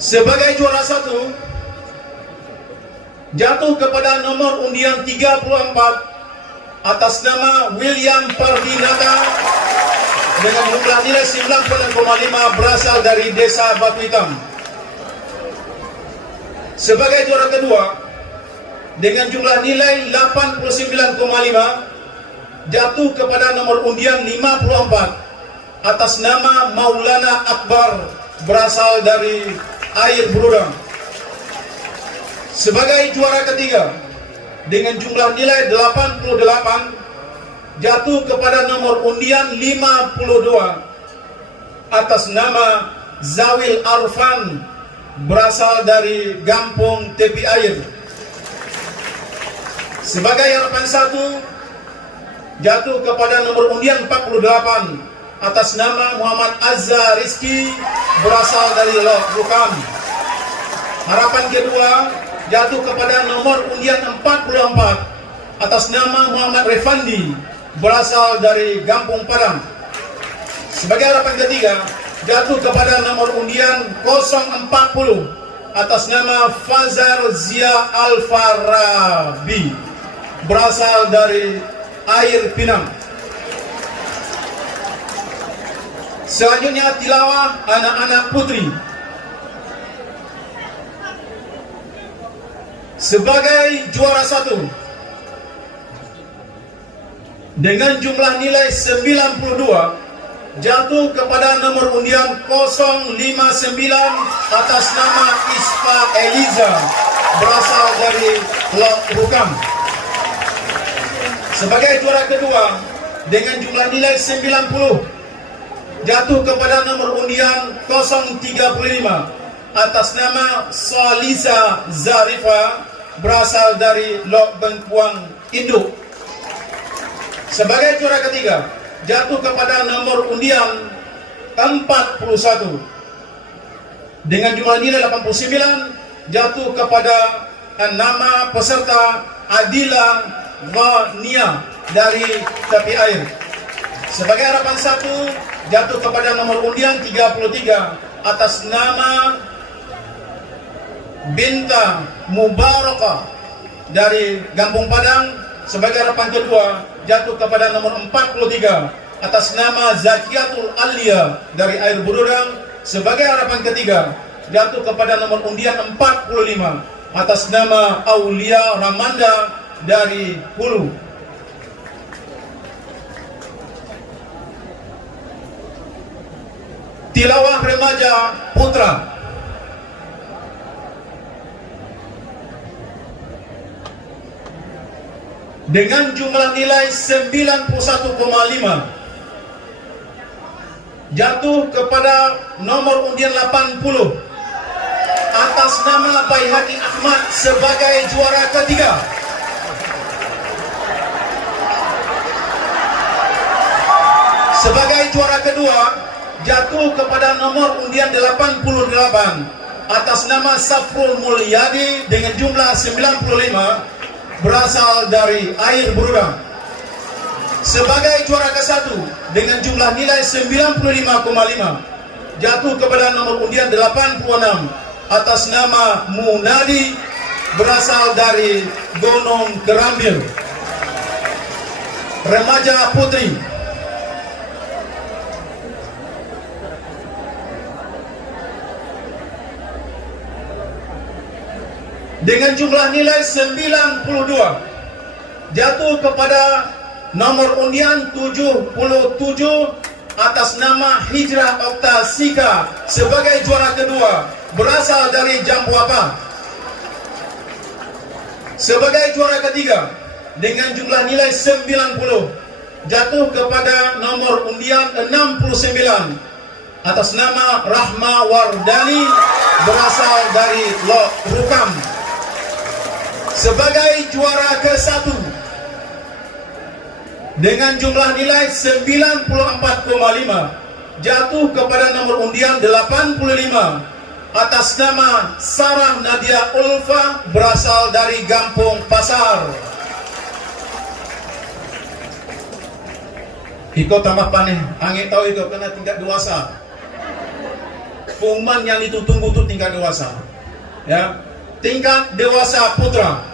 Sebagai juara 1 jatuh kepada nomor undian 34 atas nama William Pardinata dengan jumlah nilai 96,5 berasal dari Desa Batu Hitam. Sebagai juara kedua dengan jumlah nilai 89,5 jatuh kepada nomor undian 54 atas nama Maulana Akbar berasal dari Air Burudang. Sebagai juara ketiga dengan jumlah nilai 88 jatuh kepada nomor undian 52 atas nama Zawil Arfan berasal dari Gampung Tepi Air. Sebagai harapan 1 jatuh kepada nomor undian 48 atas nama Muhammad Azza Rizki berasal dari Lok Rukam. Harapan kedua jatuh kepada nomor undian 44 atas nama Muhammad Refandi berasal dari Gampung Padang. Sebagai harapan ketiga jatuh kepada nomor undian 040 atas nama Fazar Zia Al-Farabi berasal dari Air Pinang. Selanjutnya tilawah anak-anak putri. Sebagai juara 1 dengan jumlah nilai 92 jatuh kepada nomor undian 059 atas nama Isfa Eliza berasal dari Lok Rukam. Sebagai juara kedua dengan jumlah nilai 90 jatuh kepada nomor undian 035 atas nama Salisa Zarifa berasal dari Lok Bengkuang Induk. Sebagai juara ketiga jatuh kepada nomor undian 41 dengan jumlah nilai 89 jatuh kepada nama peserta Adila Ghania dari Tepi Air. Sebagai harapan 1 jatuh kepada nomor undian 33 atas nama Binta Mubarakah dari Gampung Padang. Sebagai harapan kedua jatuh kepada nomor 43 atas nama Zakiatul Alia dari Air Burudang. Sebagai harapan ketiga jatuh kepada nomor undian 45 atas nama Aulia Ramanda dari Hulu. Tilawah remaja putra. Dengan jumlah nilai 91,5 jatuh kepada nomor undian 80 atas nama Baihaqi Ahmad sebagai juara ketiga. Sebagai juara kedua jatuh kepada nomor undian 88 atas nama Safrul Mulyadi dengan jumlah 95 berasal dari Air Berudang. Sebagai juara ke-1 dengan jumlah nilai 95,5 jatuh kepada nomor undian 86 atas nama Munadi berasal dari Gunung Kerambil. Remaja putri dengan jumlah nilai 92 jatuh kepada nomor undian 77 atas nama Hijrah Oktasika sebagai juara kedua berasal dari Jambuapa. Sebagai juara ketiga dengan jumlah nilai 90 jatuh kepada nomor undian 69 atas nama Rahma Wardani berasal dari Lok Rukam. Sebagai juara ke-1 dengan jumlah nilai 94,5 jatuh kepada nomor undian 85 atas nama Sarah Nadia Ulfa berasal dari Gampung Pasar. Iko tambah panen, angin tahu itu kena tingkat dewasa. Pengumuman yang itu tunggu itu tingkat dewasa. Ya, tingkat dewasa putra.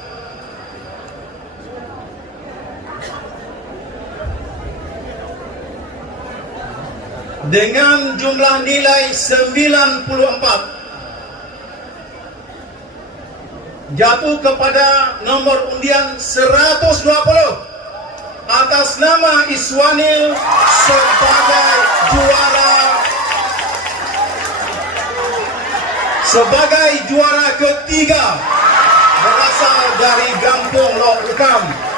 Dengan jumlah nilai 94 jatuh kepada nomor undian 120 atas nama Iswanil sebagai juara ketiga berasal dari Gampung Lok Rukam.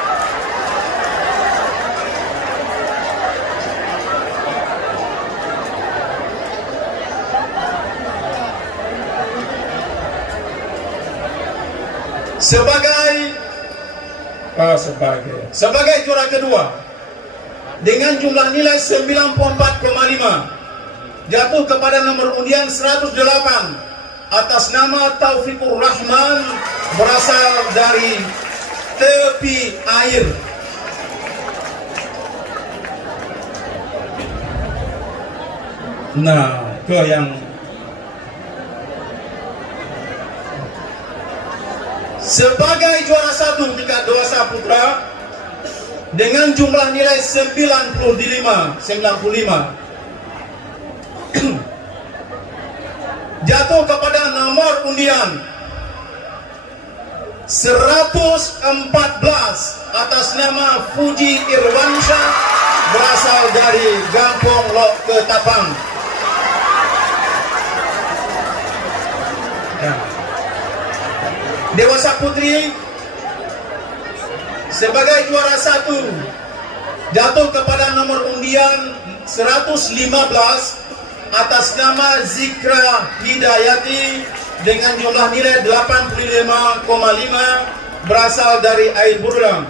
Sebagai juara kedua dengan jumlah nilai 94,5 jatuh kepada nomor undian 108 atas nama Taufikur Rahman berasal dari Tepi Air. Nah, ke yang sebagai juara 1 tingkat dewasa putra dengan jumlah nilai 95 jatuh kepada nomor undian 114 atas nama Fuji Irwansyah berasal dari Gampung Lok Ketapang. Ya. Dewasa putri sebagai juara 1 jatuh kepada nomor undian 115 atas nama Zikra Hidayati dengan jumlah nilai 85,5 berasal dari Air Berudang.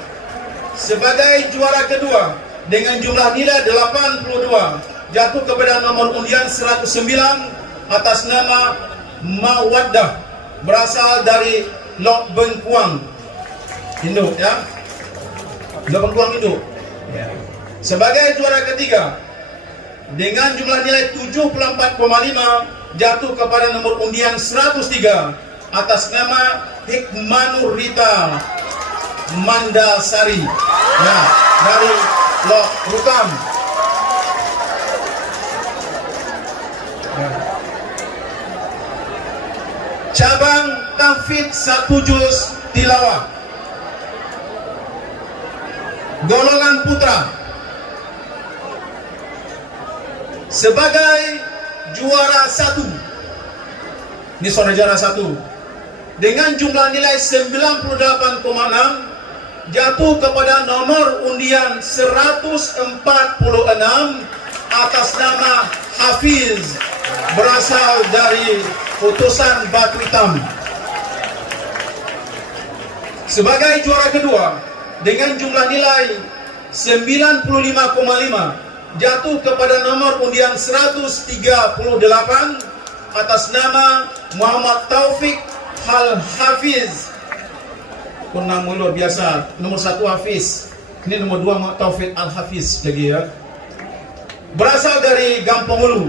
Sebagai juara kedua dengan jumlah nilai 82 jatuh kepada nomor undian 109 atas nama Mawaddah berasal dari Lok Bengkuang Induk, ya. Lok Bengkuang Induk. Ya. Sebagai juara ketiga dengan jumlah nilai 74,5 jatuh kepada nomor undian 103 atas nama Hikmanur Rita Mandasari, ya, dari Lok Rukam. Ya. Cabang tahfidz 1 juz tilawah golongan putra sebagai juara 1 ini saudara juara 1 dengan jumlah nilai 98,6 jatuh kepada nomor undian 146 atas nama Hafiz berasal dari Utusan Batu Hitam. Sebagai juara kedua dengan jumlah nilai 95,5 jatuh kepada nomor undian 138 atas nama Muhammad Taufik Al Hafiz. Kunang luar biasa. Nomor 1 Hafiz. Ini nomor 2 Muhammad Taufik Al Hafiz lagi ya. Berasal dari Gampong Ulu.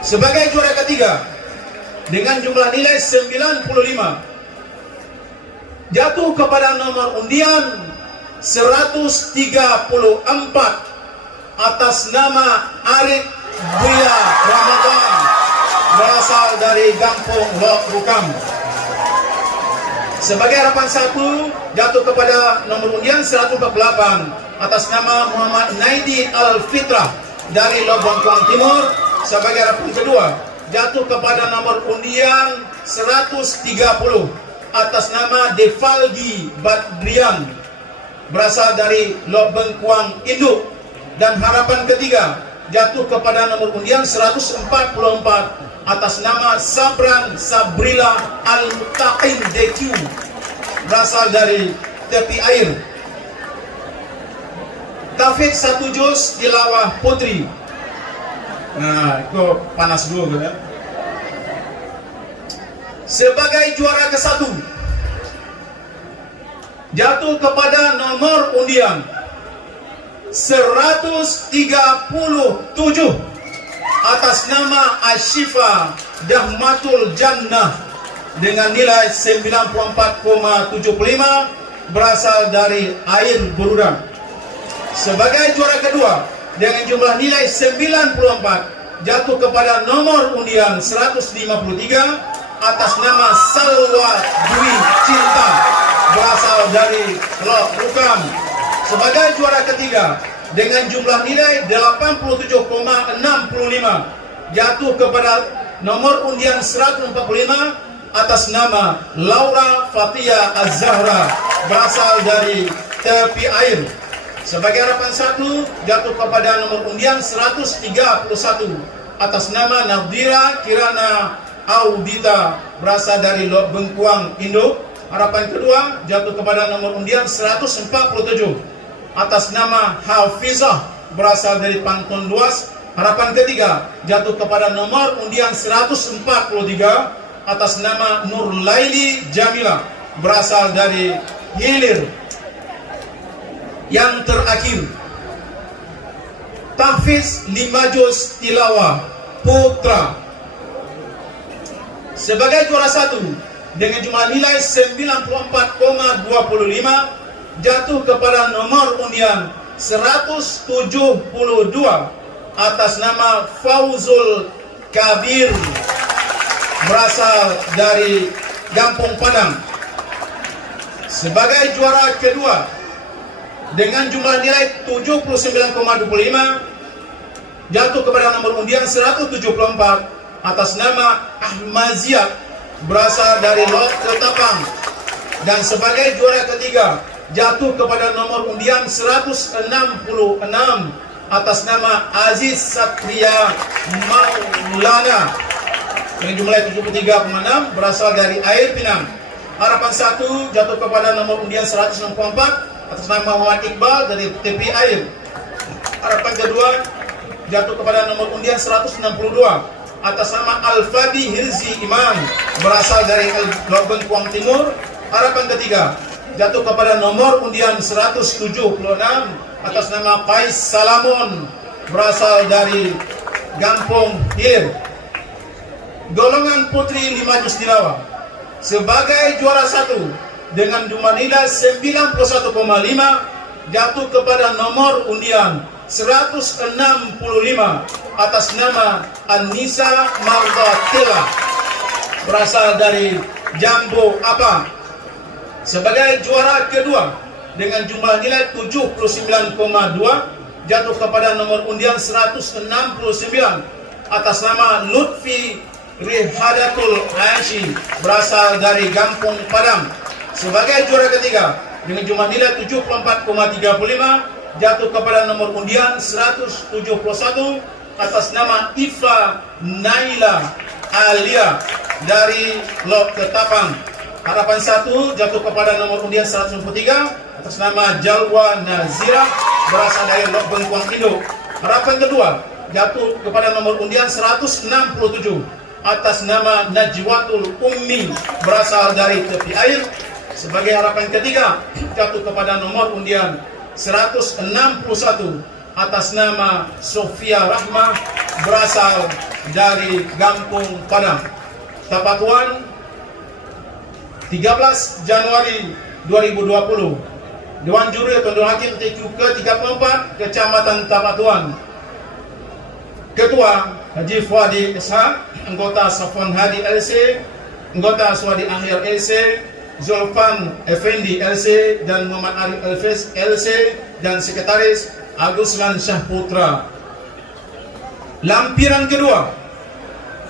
Sebagai juara ketiga dengan jumlah nilai 95, jatuh kepada nomor undian 134 atas nama Arif Buya Ramadan, berasal dari Gampong Lok Rukam. Sebagai harapan 1, jatuh kepada nomor undian 148 atas nama Muhammad Naidi Al-Fitrah dari Lok Bengkuang Timur. Sebagai harapan kedua, jatuh kepada nomor undian 130 atas nama Devaldi Badrian, berasal dari Lok Bengkuang Induk. Dan harapan ketiga, jatuh kepada nomor undian 144 atas nama Sabran Sabrila Al-Mutaqin DQ, berasal dari Tepi Air. Taufik 1 juz tilawah putri. Nah, itu panas dulu ya. Sebagai juara ke-1, jatuh kepada nomor undian 137 atas nama Ashifa Dahmatul Jannah dengan nilai 94,75, berasal dari Air Berudang. Sebagai juara kedua dengan jumlah nilai 94, jatuh kepada nomor undian 153 atas nama Salwa Dwi Cinta, berasal dari Lok Rukam. Sebagai juara ketiga dengan jumlah nilai 87,65, jatuh kepada nomor undian 145 atas nama Laura Fatia Az-Zahra, berasal dari Tepi Air. Sebagai harapan 1, jatuh kepada nomor undian 131 atas nama Nadira Kirana Audita, berasal dari Lok Bengkuang Induk. Harapan kedua, jatuh kepada nomor undian 147 atas nama Hafizah, berasal dari Pantun Luas. Harapan ketiga, jatuh kepada nomor undian 143 atas nama Nurlaili Jamila, berasal dari Hilir. Yang terakhir, Tahfiz 5 juz tilawah putra. Sebagai juara 1 dengan jumlah nilai 94,25, jatuh kepada nomor undian 172 atas nama Fauzul Kabir, berasal dari Gampong Padang. Sebagai juara kedua dengan jumlah nilai 79,25, jatuh kepada nomor undian 174 atas nama Ahmaziyah, berasal dari Lok Ketapang. Dan sebagai juara ketiga, jatuh kepada nomor undian 166 atas nama Aziz Satria Maulana dengan jumlah 73,6, berasal dari Air Pinang. Harapan 1, jatuh kepada nomor undian 164 atas nama Muhammad Iqbal dari Tepi Air. Harapan kedua, jatuh kepada nomor undian 162 atas nama Al-Fadi Hirzi Imam, berasal dari Lok Bengkuang Timur. Harapan ketiga, jatuh kepada nomor undian 176 atas nama Qais Salamon, berasal dari Gampong Hilir. Golongan putri 5 juz tilawah. Sebagai juara 1 dengan jumlah nilai 91,5, jatuh kepada nomor undian 165 atas nama Anissa Mardatila, berasal dari Jambu Apa. Sebagai juara kedua dengan jumlah nilai 79,2, jatuh kepada nomor undian 169 atas nama Lutfi Rihadatul Aishi, berasal dari Gampong Padang. Sebagai juara ketiga dengan jumlah nilai 74,35, jatuh kepada nomor undian 171 atas nama Ifa Naila Alia dari Lok Ketapang. Harapan 1, jatuh kepada nomor undian 193 atas nama Jalwa Nazira, berasal dari Lok Bengkuang Induk. Harapan kedua jatuh kepada nomor undian 167 atas nama Najwatul Ummi berasal dari tepi air. Sebagai harapan ketiga jatuh kepada nomor undian 161 atas nama Sofia Rahmah berasal dari Gampung Padang. Tapatuan 13 Januari 2020. Dewan Juri atau Dewan Hakim ke-34 Kecamatan Tapatuan. Ketua Haji Fuadi Ishaq, anggota Safwan Hadi LC, anggota Swadi Akhir LC, Zulfan Effendi LC dan Muhammad Arif Elfes LC, dan Sekretaris Aguslan Syahputra. Lampiran kedua,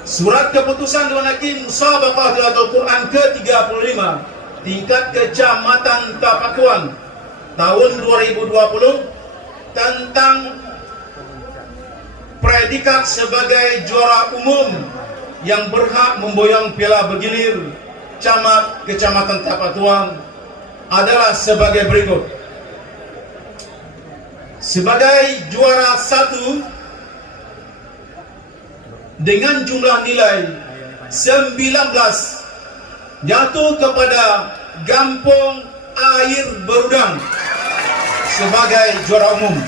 Surat Keputusan Dewan Hakim Musabaqah Tilawatul Quran ke-35 tingkat Kecamatan Tapatuan tahun 2020 tentang predikat sebagai juara umum yang berhak memboyong piala bergilir camat Kecamatan Tapatuan adalah sebagai berikut. Sebagai juara 1 dengan jumlah nilai 19 jatuh kepada Gampung Air Berudang sebagai juara umum.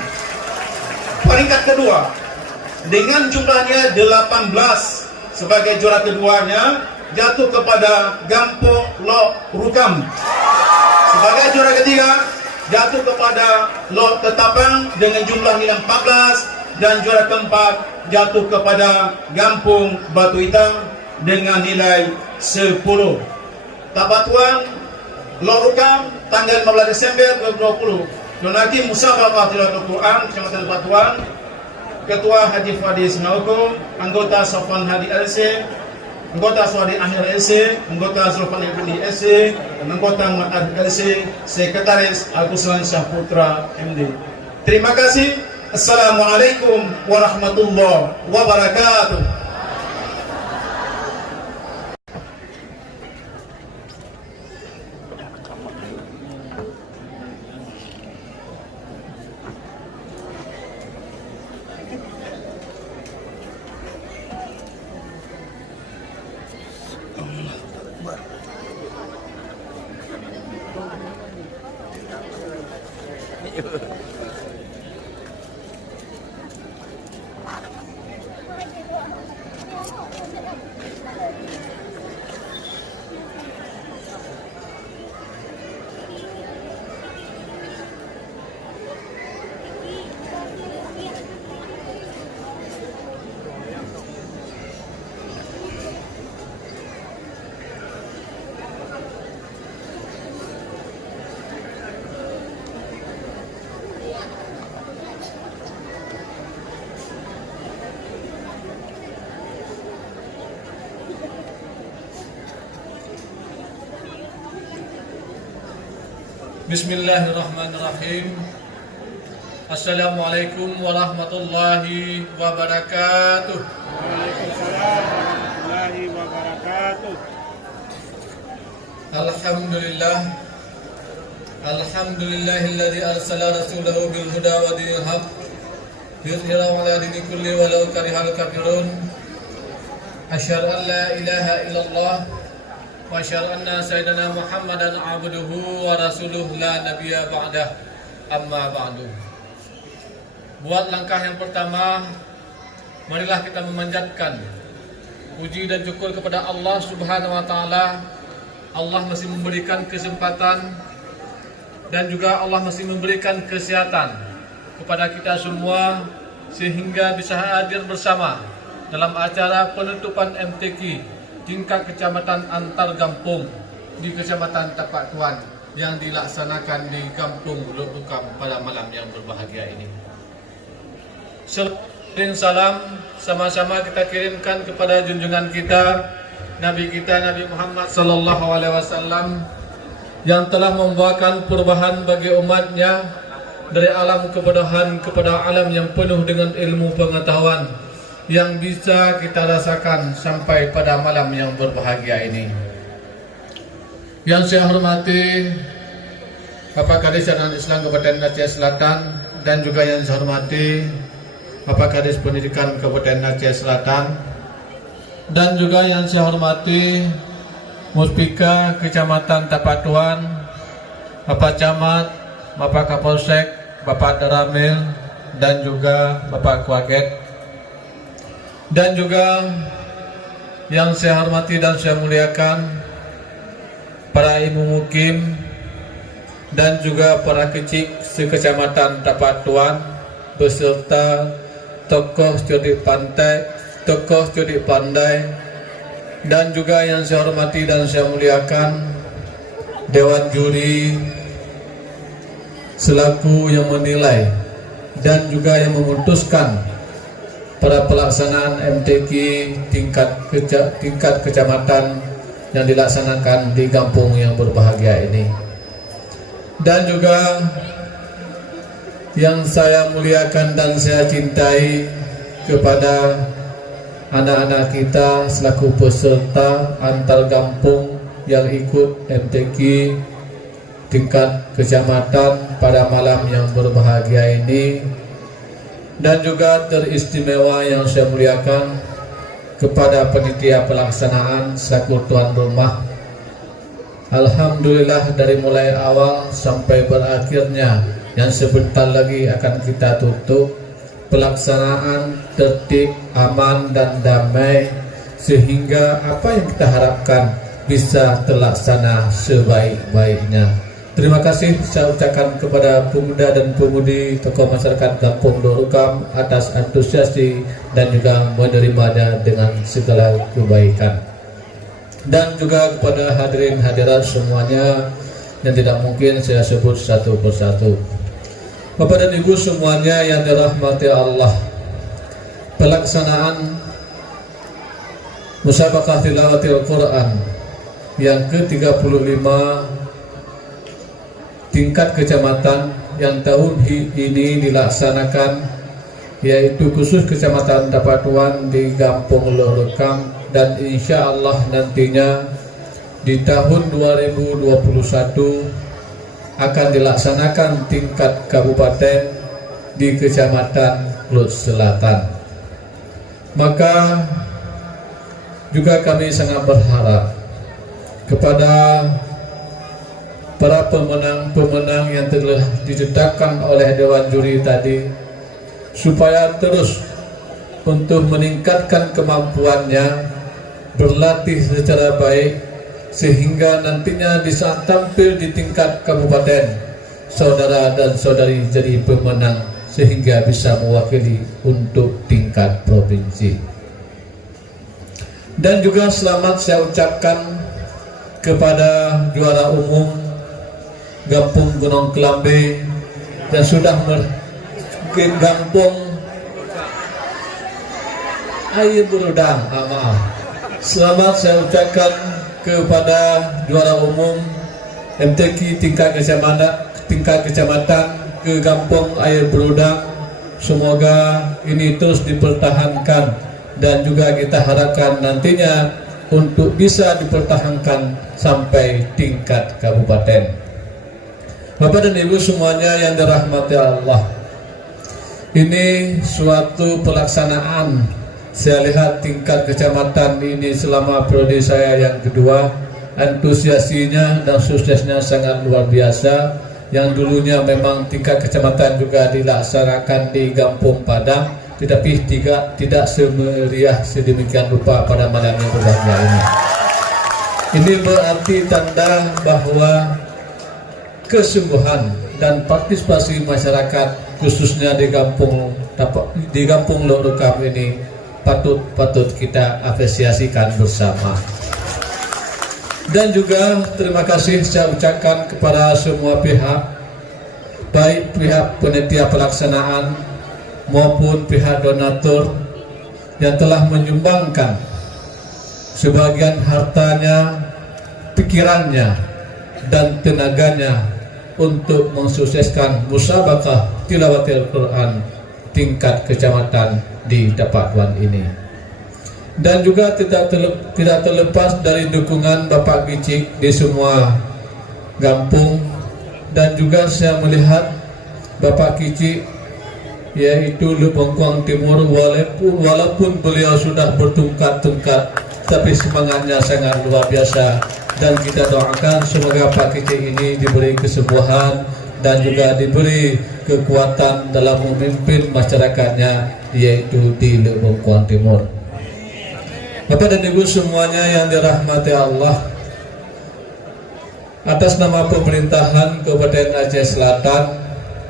Peringkat kedua dengan jumlahnya 18 sebagai juara keduanya jatuh kepada Gampung Lok Rukam. Sebagai juara ketiga jatuh kepada Lok Tetapang dengan jumlah nilai 14, dan juara keempat jatuh kepada Gampung Batu Hitam dengan nilai 10. Tapatuan Lok Rukam tanggal 15 Desember 2020. Dewan Hakim Musabaqah Tilawatul Quran Kecamatan Tapatuan. Ketua Haji Fuadi Ismailko, anggota Safwan Hadi LC, anggota Swadi Akhir LC, anggota Zulfan Effendi LC, anggota Muhammad Arif LC, Sekretaris Aguslan Syahputra MD. Terima kasih. Assalamualaikum warahmatullahi wabarakatuh. Bismillahirrahmanirrahim. Assalamualaikum warahmatullahi wabarakatuh. Waalaikumsalam warahmatullahi wabarakatuh. Alhamdulillah. Alhamdulillahilladzi arsala rasulahu bil huda wa dinil haq liyudhhirahu 'ala dini kulli walau karihal kafirun. Asyhadu an la ilaha illallah wa asyhadu anna sayyidana Muhammadan abduhu wa rasuluhu la nabiyya ba'dah, amma ba'du. Buat langkah yang pertama, marilah kita memanjatkan puji dan syukur kepada Allah Subhanahu wa taala. Allah masih memberikan kesempatan dan juga Allah masih memberikan kesehatan kepada kita semua sehingga bisa hadir bersama dalam acara penutupan MTQ tingkat Kecamatan Antar Gampung di Kecamatan Tapatuan yang dilaksanakan di Kampung Lok Rukam pada malam yang berbahagia ini. Salam sama-sama kita kirimkan kepada junjungan kita, Nabi Muhammad sallallahu alaihi wasallam yang telah membawakan perubahan bagi umatnya dari alam kebodohan kepada alam yang penuh dengan ilmu pengetahuan yang bisa kita rasakan sampai pada malam yang berbahagia ini. Yang saya hormati Bapak Kadis Islam Kabupaten Aceh Selatan, dan juga yang saya hormati Bapak Kadis Pendidikan Kabupaten Aceh Selatan, dan juga yang saya hormati Muspika Kecamatan Tapatuan, Bapak Camat, Bapak Kapolsek, Bapak Daramil, dan juga Bapak Kuaget, dan juga yang saya hormati dan saya muliakan para ibu mukim dan juga para kecik sekecamatan Tapatuan beserta tokoh studi pantai, tokoh studi pandai, dan juga yang saya hormati dan saya muliakan Dewan Juri selaku yang menilai dan juga yang memutuskan pada pelaksanaan MTQ tingkat kecamatan yang dilaksanakan di kampung yang berbahagia ini, dan juga yang saya muliakan dan saya cintai kepada anak-anak kita selaku peserta antar kampung yang ikut MTQ tingkat kecamatan pada malam yang berbahagia ini, dan juga teristimewa yang saya muliakan kepada panitia pelaksanaan selaku tuan rumah. Alhamdulillah, dari mulai awal sampai berakhirnya yang sebentar lagi akan kita tutup, pelaksanaan tertib, aman dan damai, sehingga apa yang kita harapkan bisa terlaksana sebaik-baiknya. Terima kasih saya ucapkan kepada pemuda dan pemudi tokoh masyarakat Kampung Lorukam atas antusiasi dan juga menerimanya dengan segala kebaikan, dan juga kepada hadirin hadirat semuanya yang tidak mungkin saya sebut satu persatu. Bapak dan Ibu semuanya yang dirahmati Allah, pelaksanaan Musabaqah Tilawatil Quran yang ke-35 tingkat kecamatan yang tahun ini dilaksanakan, yaitu khusus Kecamatan Tapatuan di Kampung Lorukam, dan insya Allah nantinya di tahun 2021 akan dilaksanakan tingkat kabupaten di Kecamatan Lut Selatan. Maka juga kami sangat berharap kepada para pemenang-pemenang yang telah ditetapkan oleh Dewan Juri tadi, supaya terus untuk meningkatkan kemampuannya, berlatih secara baik, sehingga nantinya di saat tampil di tingkat kabupaten, saudara dan saudari jadi pemenang sehingga bisa mewakili untuk tingkat provinsi. Dan juga selamat saya ucapkan kepada juara umum Kampung Gunung Kelambe yang sudah mungkin Kampung Air Berudang. Maaf. Selamat saya ucapkan kepada juara umum MTQ tingkat kecamatan ke Kampung Air Berudang. Semoga ini terus dipertahankan dan juga kita harapkan nantinya untuk bisa dipertahankan sampai tingkat kabupaten. Bapak dan Ibu semuanya yang dirahmati Allah, ini suatu pelaksanaan. Saya lihat tingkat kecamatan ini selama periode saya yang kedua, antusiasinya dan suksesnya sangat luar biasa. Yang dulunya memang tingkat kecamatan juga dilaksanakan di Kampung Padang, tetapi tidak semeriah sedemikian rupa pada malam yang berbahagia ini. Ini berarti tanda bahwa kesungguhan dan partisipasi masyarakat khususnya di Kampung Lorukam ini patut kita apresiasikan bersama. Dan juga terima kasih saya ucapkan kepada semua pihak, baik pihak panitia pelaksanaan maupun pihak donatur yang telah menyumbangkan sebagian hartanya, pikirannya, dan tenaganya untuk mensukseskan musabaqah tilawatil Quran tingkat kecamatan di Tapatuan ini. Dan juga tidak terlepas dari dukungan Bapak Kicik di semua kampung, dan juga saya melihat Bapak Kicik yaitu Lebongkuang Timur, walaupun beliau sudah bertungkat-tungkat, tapi semangatnya sangat luar biasa. Dan kita doakan semoga Pak Kicik ini diberi kesembuhan dan juga diberi kekuatan dalam memimpin masyarakatnya, yaitu di Lebongkuang Timur. Bapak dan Ibu semuanya yang dirahmati Allah, atas nama pemerintahan Kabupaten Aceh Selatan,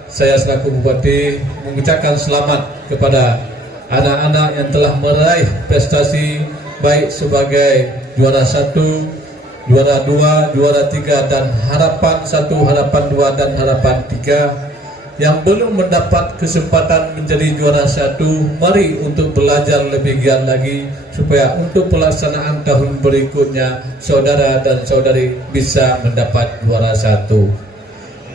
saya selaku Bupati mengucapkan selamat kepada anak-anak yang telah meraih prestasi baik sebagai juara 1, juara 2, juara 3 dan harapan 1, harapan 2 dan harapan 3. Yang belum mendapat kesempatan menjadi juara 1, mari untuk belajar lebih giat lagi supaya untuk pelaksanaan tahun berikutnya saudara dan saudari bisa mendapat juara 1.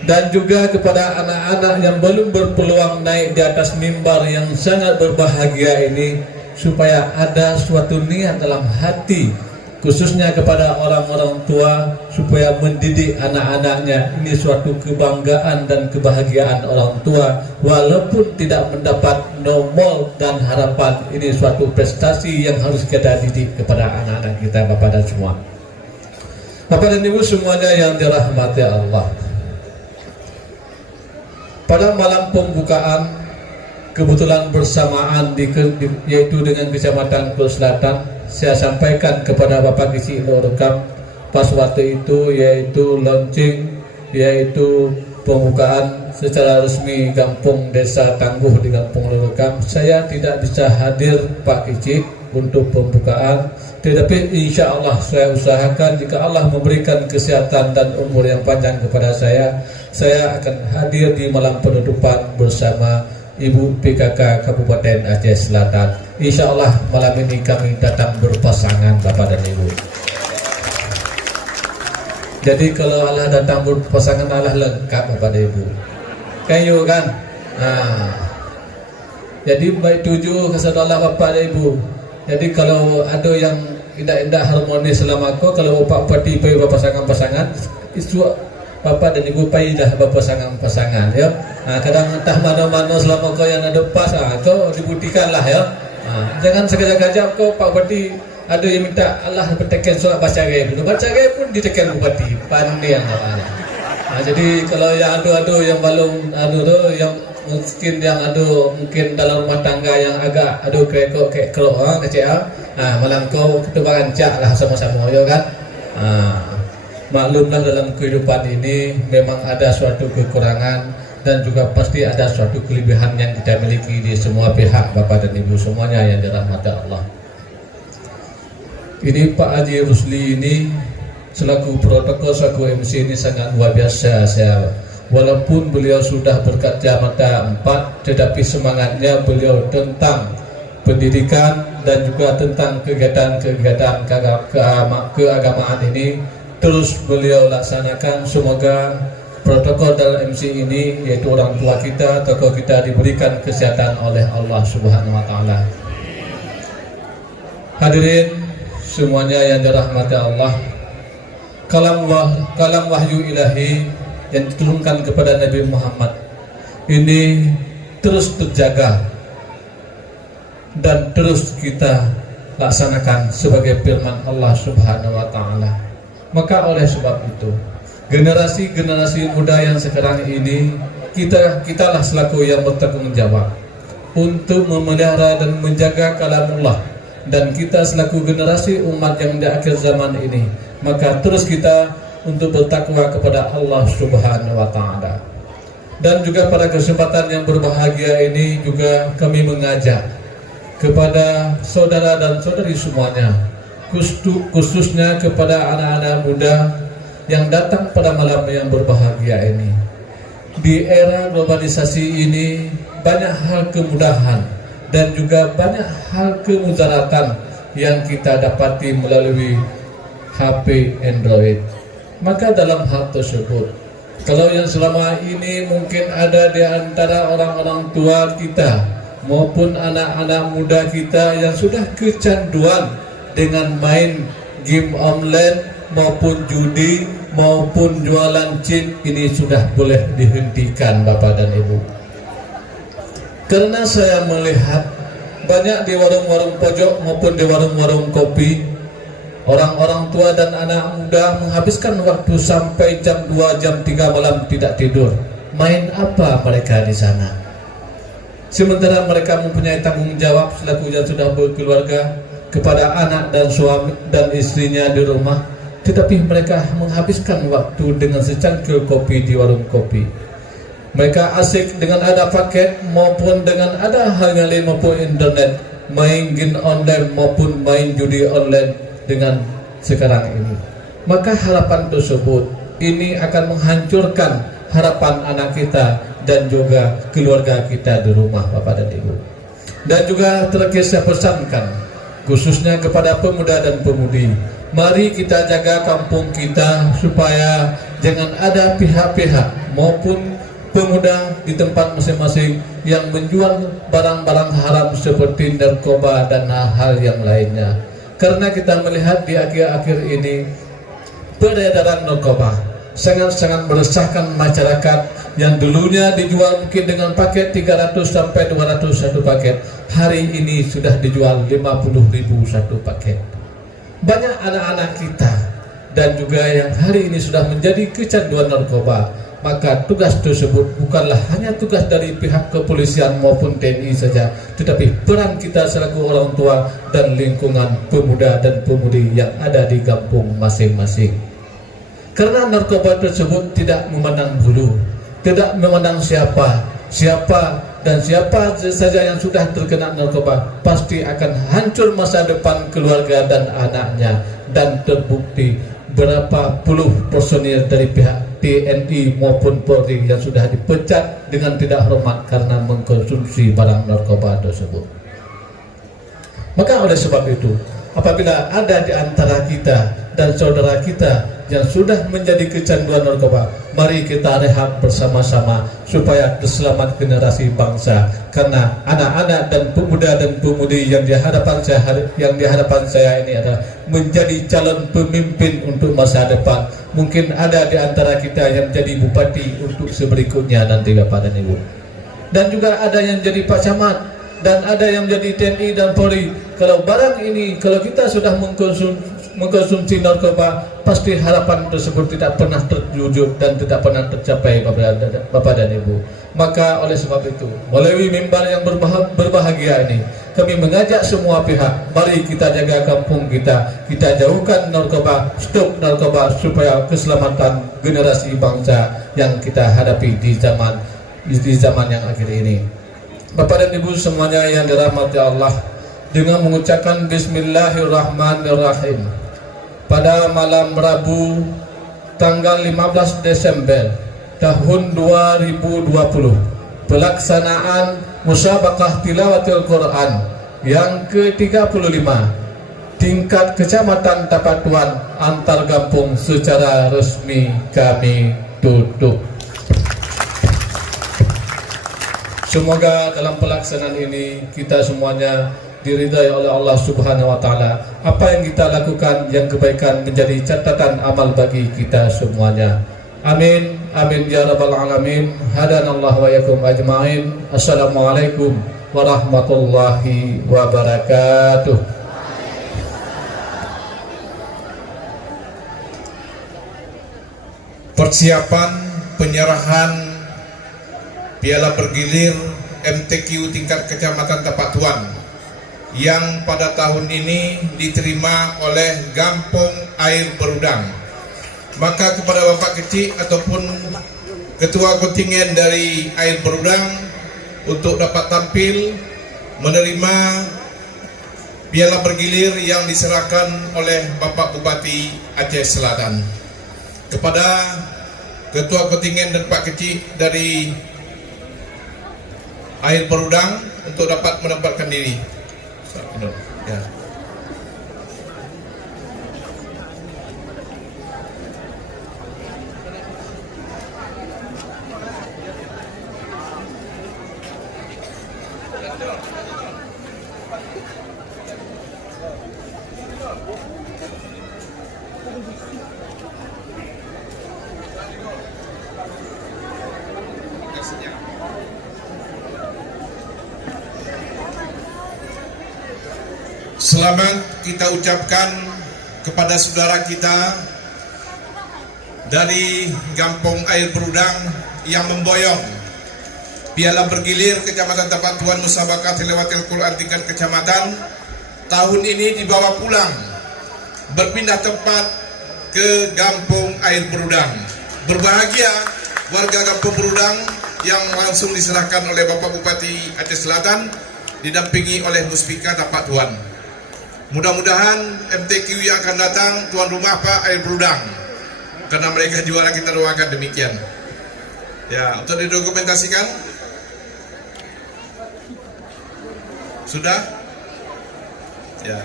Dan juga kepada anak-anak yang belum berpeluang naik di atas mimbar yang sangat berbahagia ini, supaya ada suatu niat dalam hati khususnya kepada orang-orang tua supaya mendidik anak-anaknya. Ini suatu kebanggaan dan kebahagiaan orang tua, walaupun tidak mendapat nomor dan harapan. Ini suatu prestasi yang harus kita didik kepada anak-anak kita, Bapak dan semua. Bapak dan Ibu semuanya yang dirahmati Allah, pada malam pembukaan kebetulan bersamaan yaitu dengan Kecamatan Kuala Selatan, saya sampaikan kepada Bapak Kicik Lorukam pas waktu itu, yaitu launching, yaitu pembukaan secara resmi Kampung Desa Tangguh di Kampung Lorukam. Saya tidak bisa hadir Pak Kicik untuk pembukaan, tetapi insya Allah saya usahakan jika Allah memberikan kesehatan dan umur yang panjang kepada saya akan hadir di malam penutupan bersama Ibu PKK Kabupaten Aceh Selatan. Insya Allah malam ini kami datang berpasangan Bapak dan Ibu. Jadi kalau Allah datang berpasangan, Allah lengkap Bapak dan Ibu. Kayu kan? Nah, jadi baik tujuh kesaudara Bapak dan Ibu. Jadi kalau ada yang tidak harmonis selama kau, kalau Bapak Bupati pergi berpasangan-pasangan, isu Bapak dan Ibu pergi dah berpasangan-pasangan ya. Nah, kadang entah mana-mana selama kau yang ada pas, kau dibuktikan lah ya. Jangan sekejap-kejap kau Pak Bupati ada yang minta Allah bertekan surat baca gaya dulu, baca gaya pun ditekan Bupati, pandai yang namanya. Jadi kalau yang ada yang belum yang mungkin yang ada mungkin dalam rumah tangga yang agak ada kekok kecil, malam kau ketebaran cak lah sama-sama ya kan. Maklumlah dalam kehidupan ini memang ada suatu kekurangan dan juga pasti ada suatu kelebihan yang kita miliki di semua pihak Bapak dan Ibu semuanya yang dirahmati Allah. Ini Pak Haji Rusli ini selaku protokol, selaku MC ini sangat luar biasa. Walaupun beliau sudah berkaca mata 4, tetapi semangatnya beliau tentang pendidikan dan juga tentang kegiatan-kegiatan keagamaan ini terus beliau laksanakan. Semoga protokol dalam MC ini, yaitu orang tua kita, tokoh kita, diberikan kesehatan oleh Allah Subhanahu wa Ta'ala. Hadirin semuanya yang dirahmati Allah, kalam wahyu ilahi yang diturunkan kepada Nabi Muhammad ini terus terjaga dan terus kita laksanakan sebagai firman Allah Subhanahu wa Ta'ala. Maka oleh sebab itu, generasi muda yang sekarang ini, kitalah selaku yang bertanggung jawab untuk memelihara dan menjaga kalamullah. Dan kita selaku generasi umat yang di akhir zaman ini, maka terus kita untuk bertakwa kepada Allah Subhanahu wa Ta'ala. Dan juga pada kesempatan yang berbahagia ini juga kami mengajak kepada saudara dan saudari semuanya, khususnya kepada anak-anak muda yang datang pada malam yang berbahagia ini. Di era globalisasi ini banyak hal kemudahan dan juga banyak hal kemudaratan yang kita dapati melalui HP Android. Maka dalam hal tersebut, kalau yang selama ini mungkin ada di antara orang-orang tua kita maupun anak-anak muda kita yang sudah kecanduan dengan main game online maupun judi maupun jualan chip, ini sudah boleh dihentikan Bapak dan Ibu. Karena saya melihat banyak di warung-warung pojok maupun di warung-warung kopi, orang-orang tua dan anak muda menghabiskan waktu sampai jam 2, jam 3 malam tidak tidur. Main apa mereka di sana? Sementara mereka mempunyai tanggung jawab selaku yang sudah berkeluarga kepada anak dan suami dan istrinya di rumah, tetapi mereka menghabiskan waktu dengan secangkir kopi di warung kopi. Mereka asik dengan ada paket maupun dengan ada hal yang lain maupun internet, main game online maupun main judi online dengan sekarang ini. Maka harapan tersebut ini akan menghancurkan harapan anak kita dan juga keluarga kita di rumah, Bapak dan Ibu. Dan juga terakhir saya pesankan khususnya kepada pemuda dan pemudi, mari kita jaga kampung kita supaya jangan ada pihak-pihak maupun pemuda di tempat masing-masing yang menjual barang-barang haram seperti narkoba dan hal yang lainnya. Karena kita melihat di akhir-akhir ini peredaran narkoba sangat-sangat meresahkan masyarakat. Yang dulunya dijual mungkin dengan paket 300 sampai 200 satu paket, hari ini sudah dijual 50.000 satu paket. Banyak anak-anak kita dan juga yang hari ini sudah menjadi kecanduan narkoba. Maka tugas tersebut bukanlah hanya tugas dari pihak kepolisian maupun TNI saja, tetapi peran kita selaku orang tua dan lingkungan pemuda dan pemudi yang ada di kampung masing-masing. Karena narkoba tersebut tidak memandang bulu, tidak memandang siapa dan siapa saja yang sudah terkena narkoba pasti akan hancur masa depan keluarga dan anaknya. Dan terbukti berapa puluh personil dari pihak TNI maupun Polri yang sudah dipecat dengan tidak hormat karena mengkonsumsi barang narkoba tersebut. Maka oleh sebab itu, apabila ada di antara kita dan saudara kita yang sudah menjadi kecanduan narkoba, mari kita rehab bersama-sama supaya selamat generasi bangsa. Karena anak-anak dan pemuda dan pemudi yang di hadapan saya ini adalah menjadi calon pemimpin untuk masa depan. Mungkin ada di antara kita yang jadi bupati untuk seberikutnya nanti, Bapak dan Ibu. Dan juga ada yang jadi Pak Camat dan ada yang menjadi TNI dan Polri. Kalau barang ini, kalau kita sudah mengkonsumsi narkoba, pasti harapan tersebut tidak pernah terwujud dan tidak pernah tercapai, Bapak dan Ibu. Maka oleh sebab itu, melalui mimbar yang berbahagia ini, kami mengajak semua pihak, mari kita jaga kampung kita jauhkan narkoba, stop narkoba supaya keselamatan generasi bangsa yang kita hadapi di zaman yang akhir ini. Bapak dan Ibu semuanya yang dirahmati Allah, dengan mengucapkan Bismillahirrahmanirrahim, pada malam Rabu tanggal 15 Desember tahun 2020, pelaksanaan musabaqah tilawatil Quran yang ke-35 tingkat Kecamatan Tapatuan antar kampung secara resmi kami tutup. Semoga dalam pelaksanaan ini kita semuanya diridai oleh Allah Subhanahu wa taala. Apa yang kita lakukan yang kebaikan menjadi catatan amal bagi kita semuanya. Amin amin ya rabbal alamin. Hadanallahu wa yakum ajmain. Assalamualaikum warahmatullahi wabarakatuh. Persiapan penyerahan piala bergilir MTQ tingkat Kecamatan Tapatuan yang pada tahun ini diterima oleh Gampong Air Berudang. Maka kepada Bapak Kecil ataupun Ketua Kontingen dari Air Berudang untuk dapat tampil menerima piala bergilir yang diserahkan oleh Bapak Bupati Aceh Selatan. Kepada Ketua Kontingen dan Pak Kecil dari Air Berudang untuk dapat menempatkan diri. Ya. Selamat kita ucapkan kepada saudara kita dari Kampung Air Berudang yang memboyong piala bergilir Kecamatan Tapak Tuan Musabaqah Tilawatil Quran tingkat kecamatan tahun ini dibawa pulang, berpindah tempat ke Kampung Air Berudang. Berbahagia warga Kampung Berudang yang langsung diserahkan oleh Bapak Bupati Aceh Selatan didampingi oleh Muspika Tapak Tuan. Mudah-mudahan MTQ yang akan datang tuan rumah Pak Air Berudang, karena mereka juara, kita doakan demikian. Ya, untuk didokumentasikan sudah. Ya,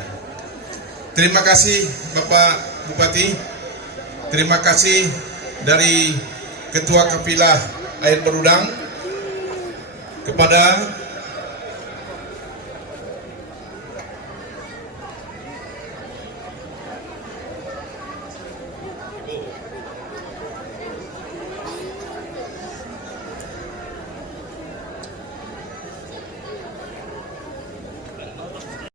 terima kasih Bapak Bupati, terima kasih dari Ketua Kafilah Air Berudang kepada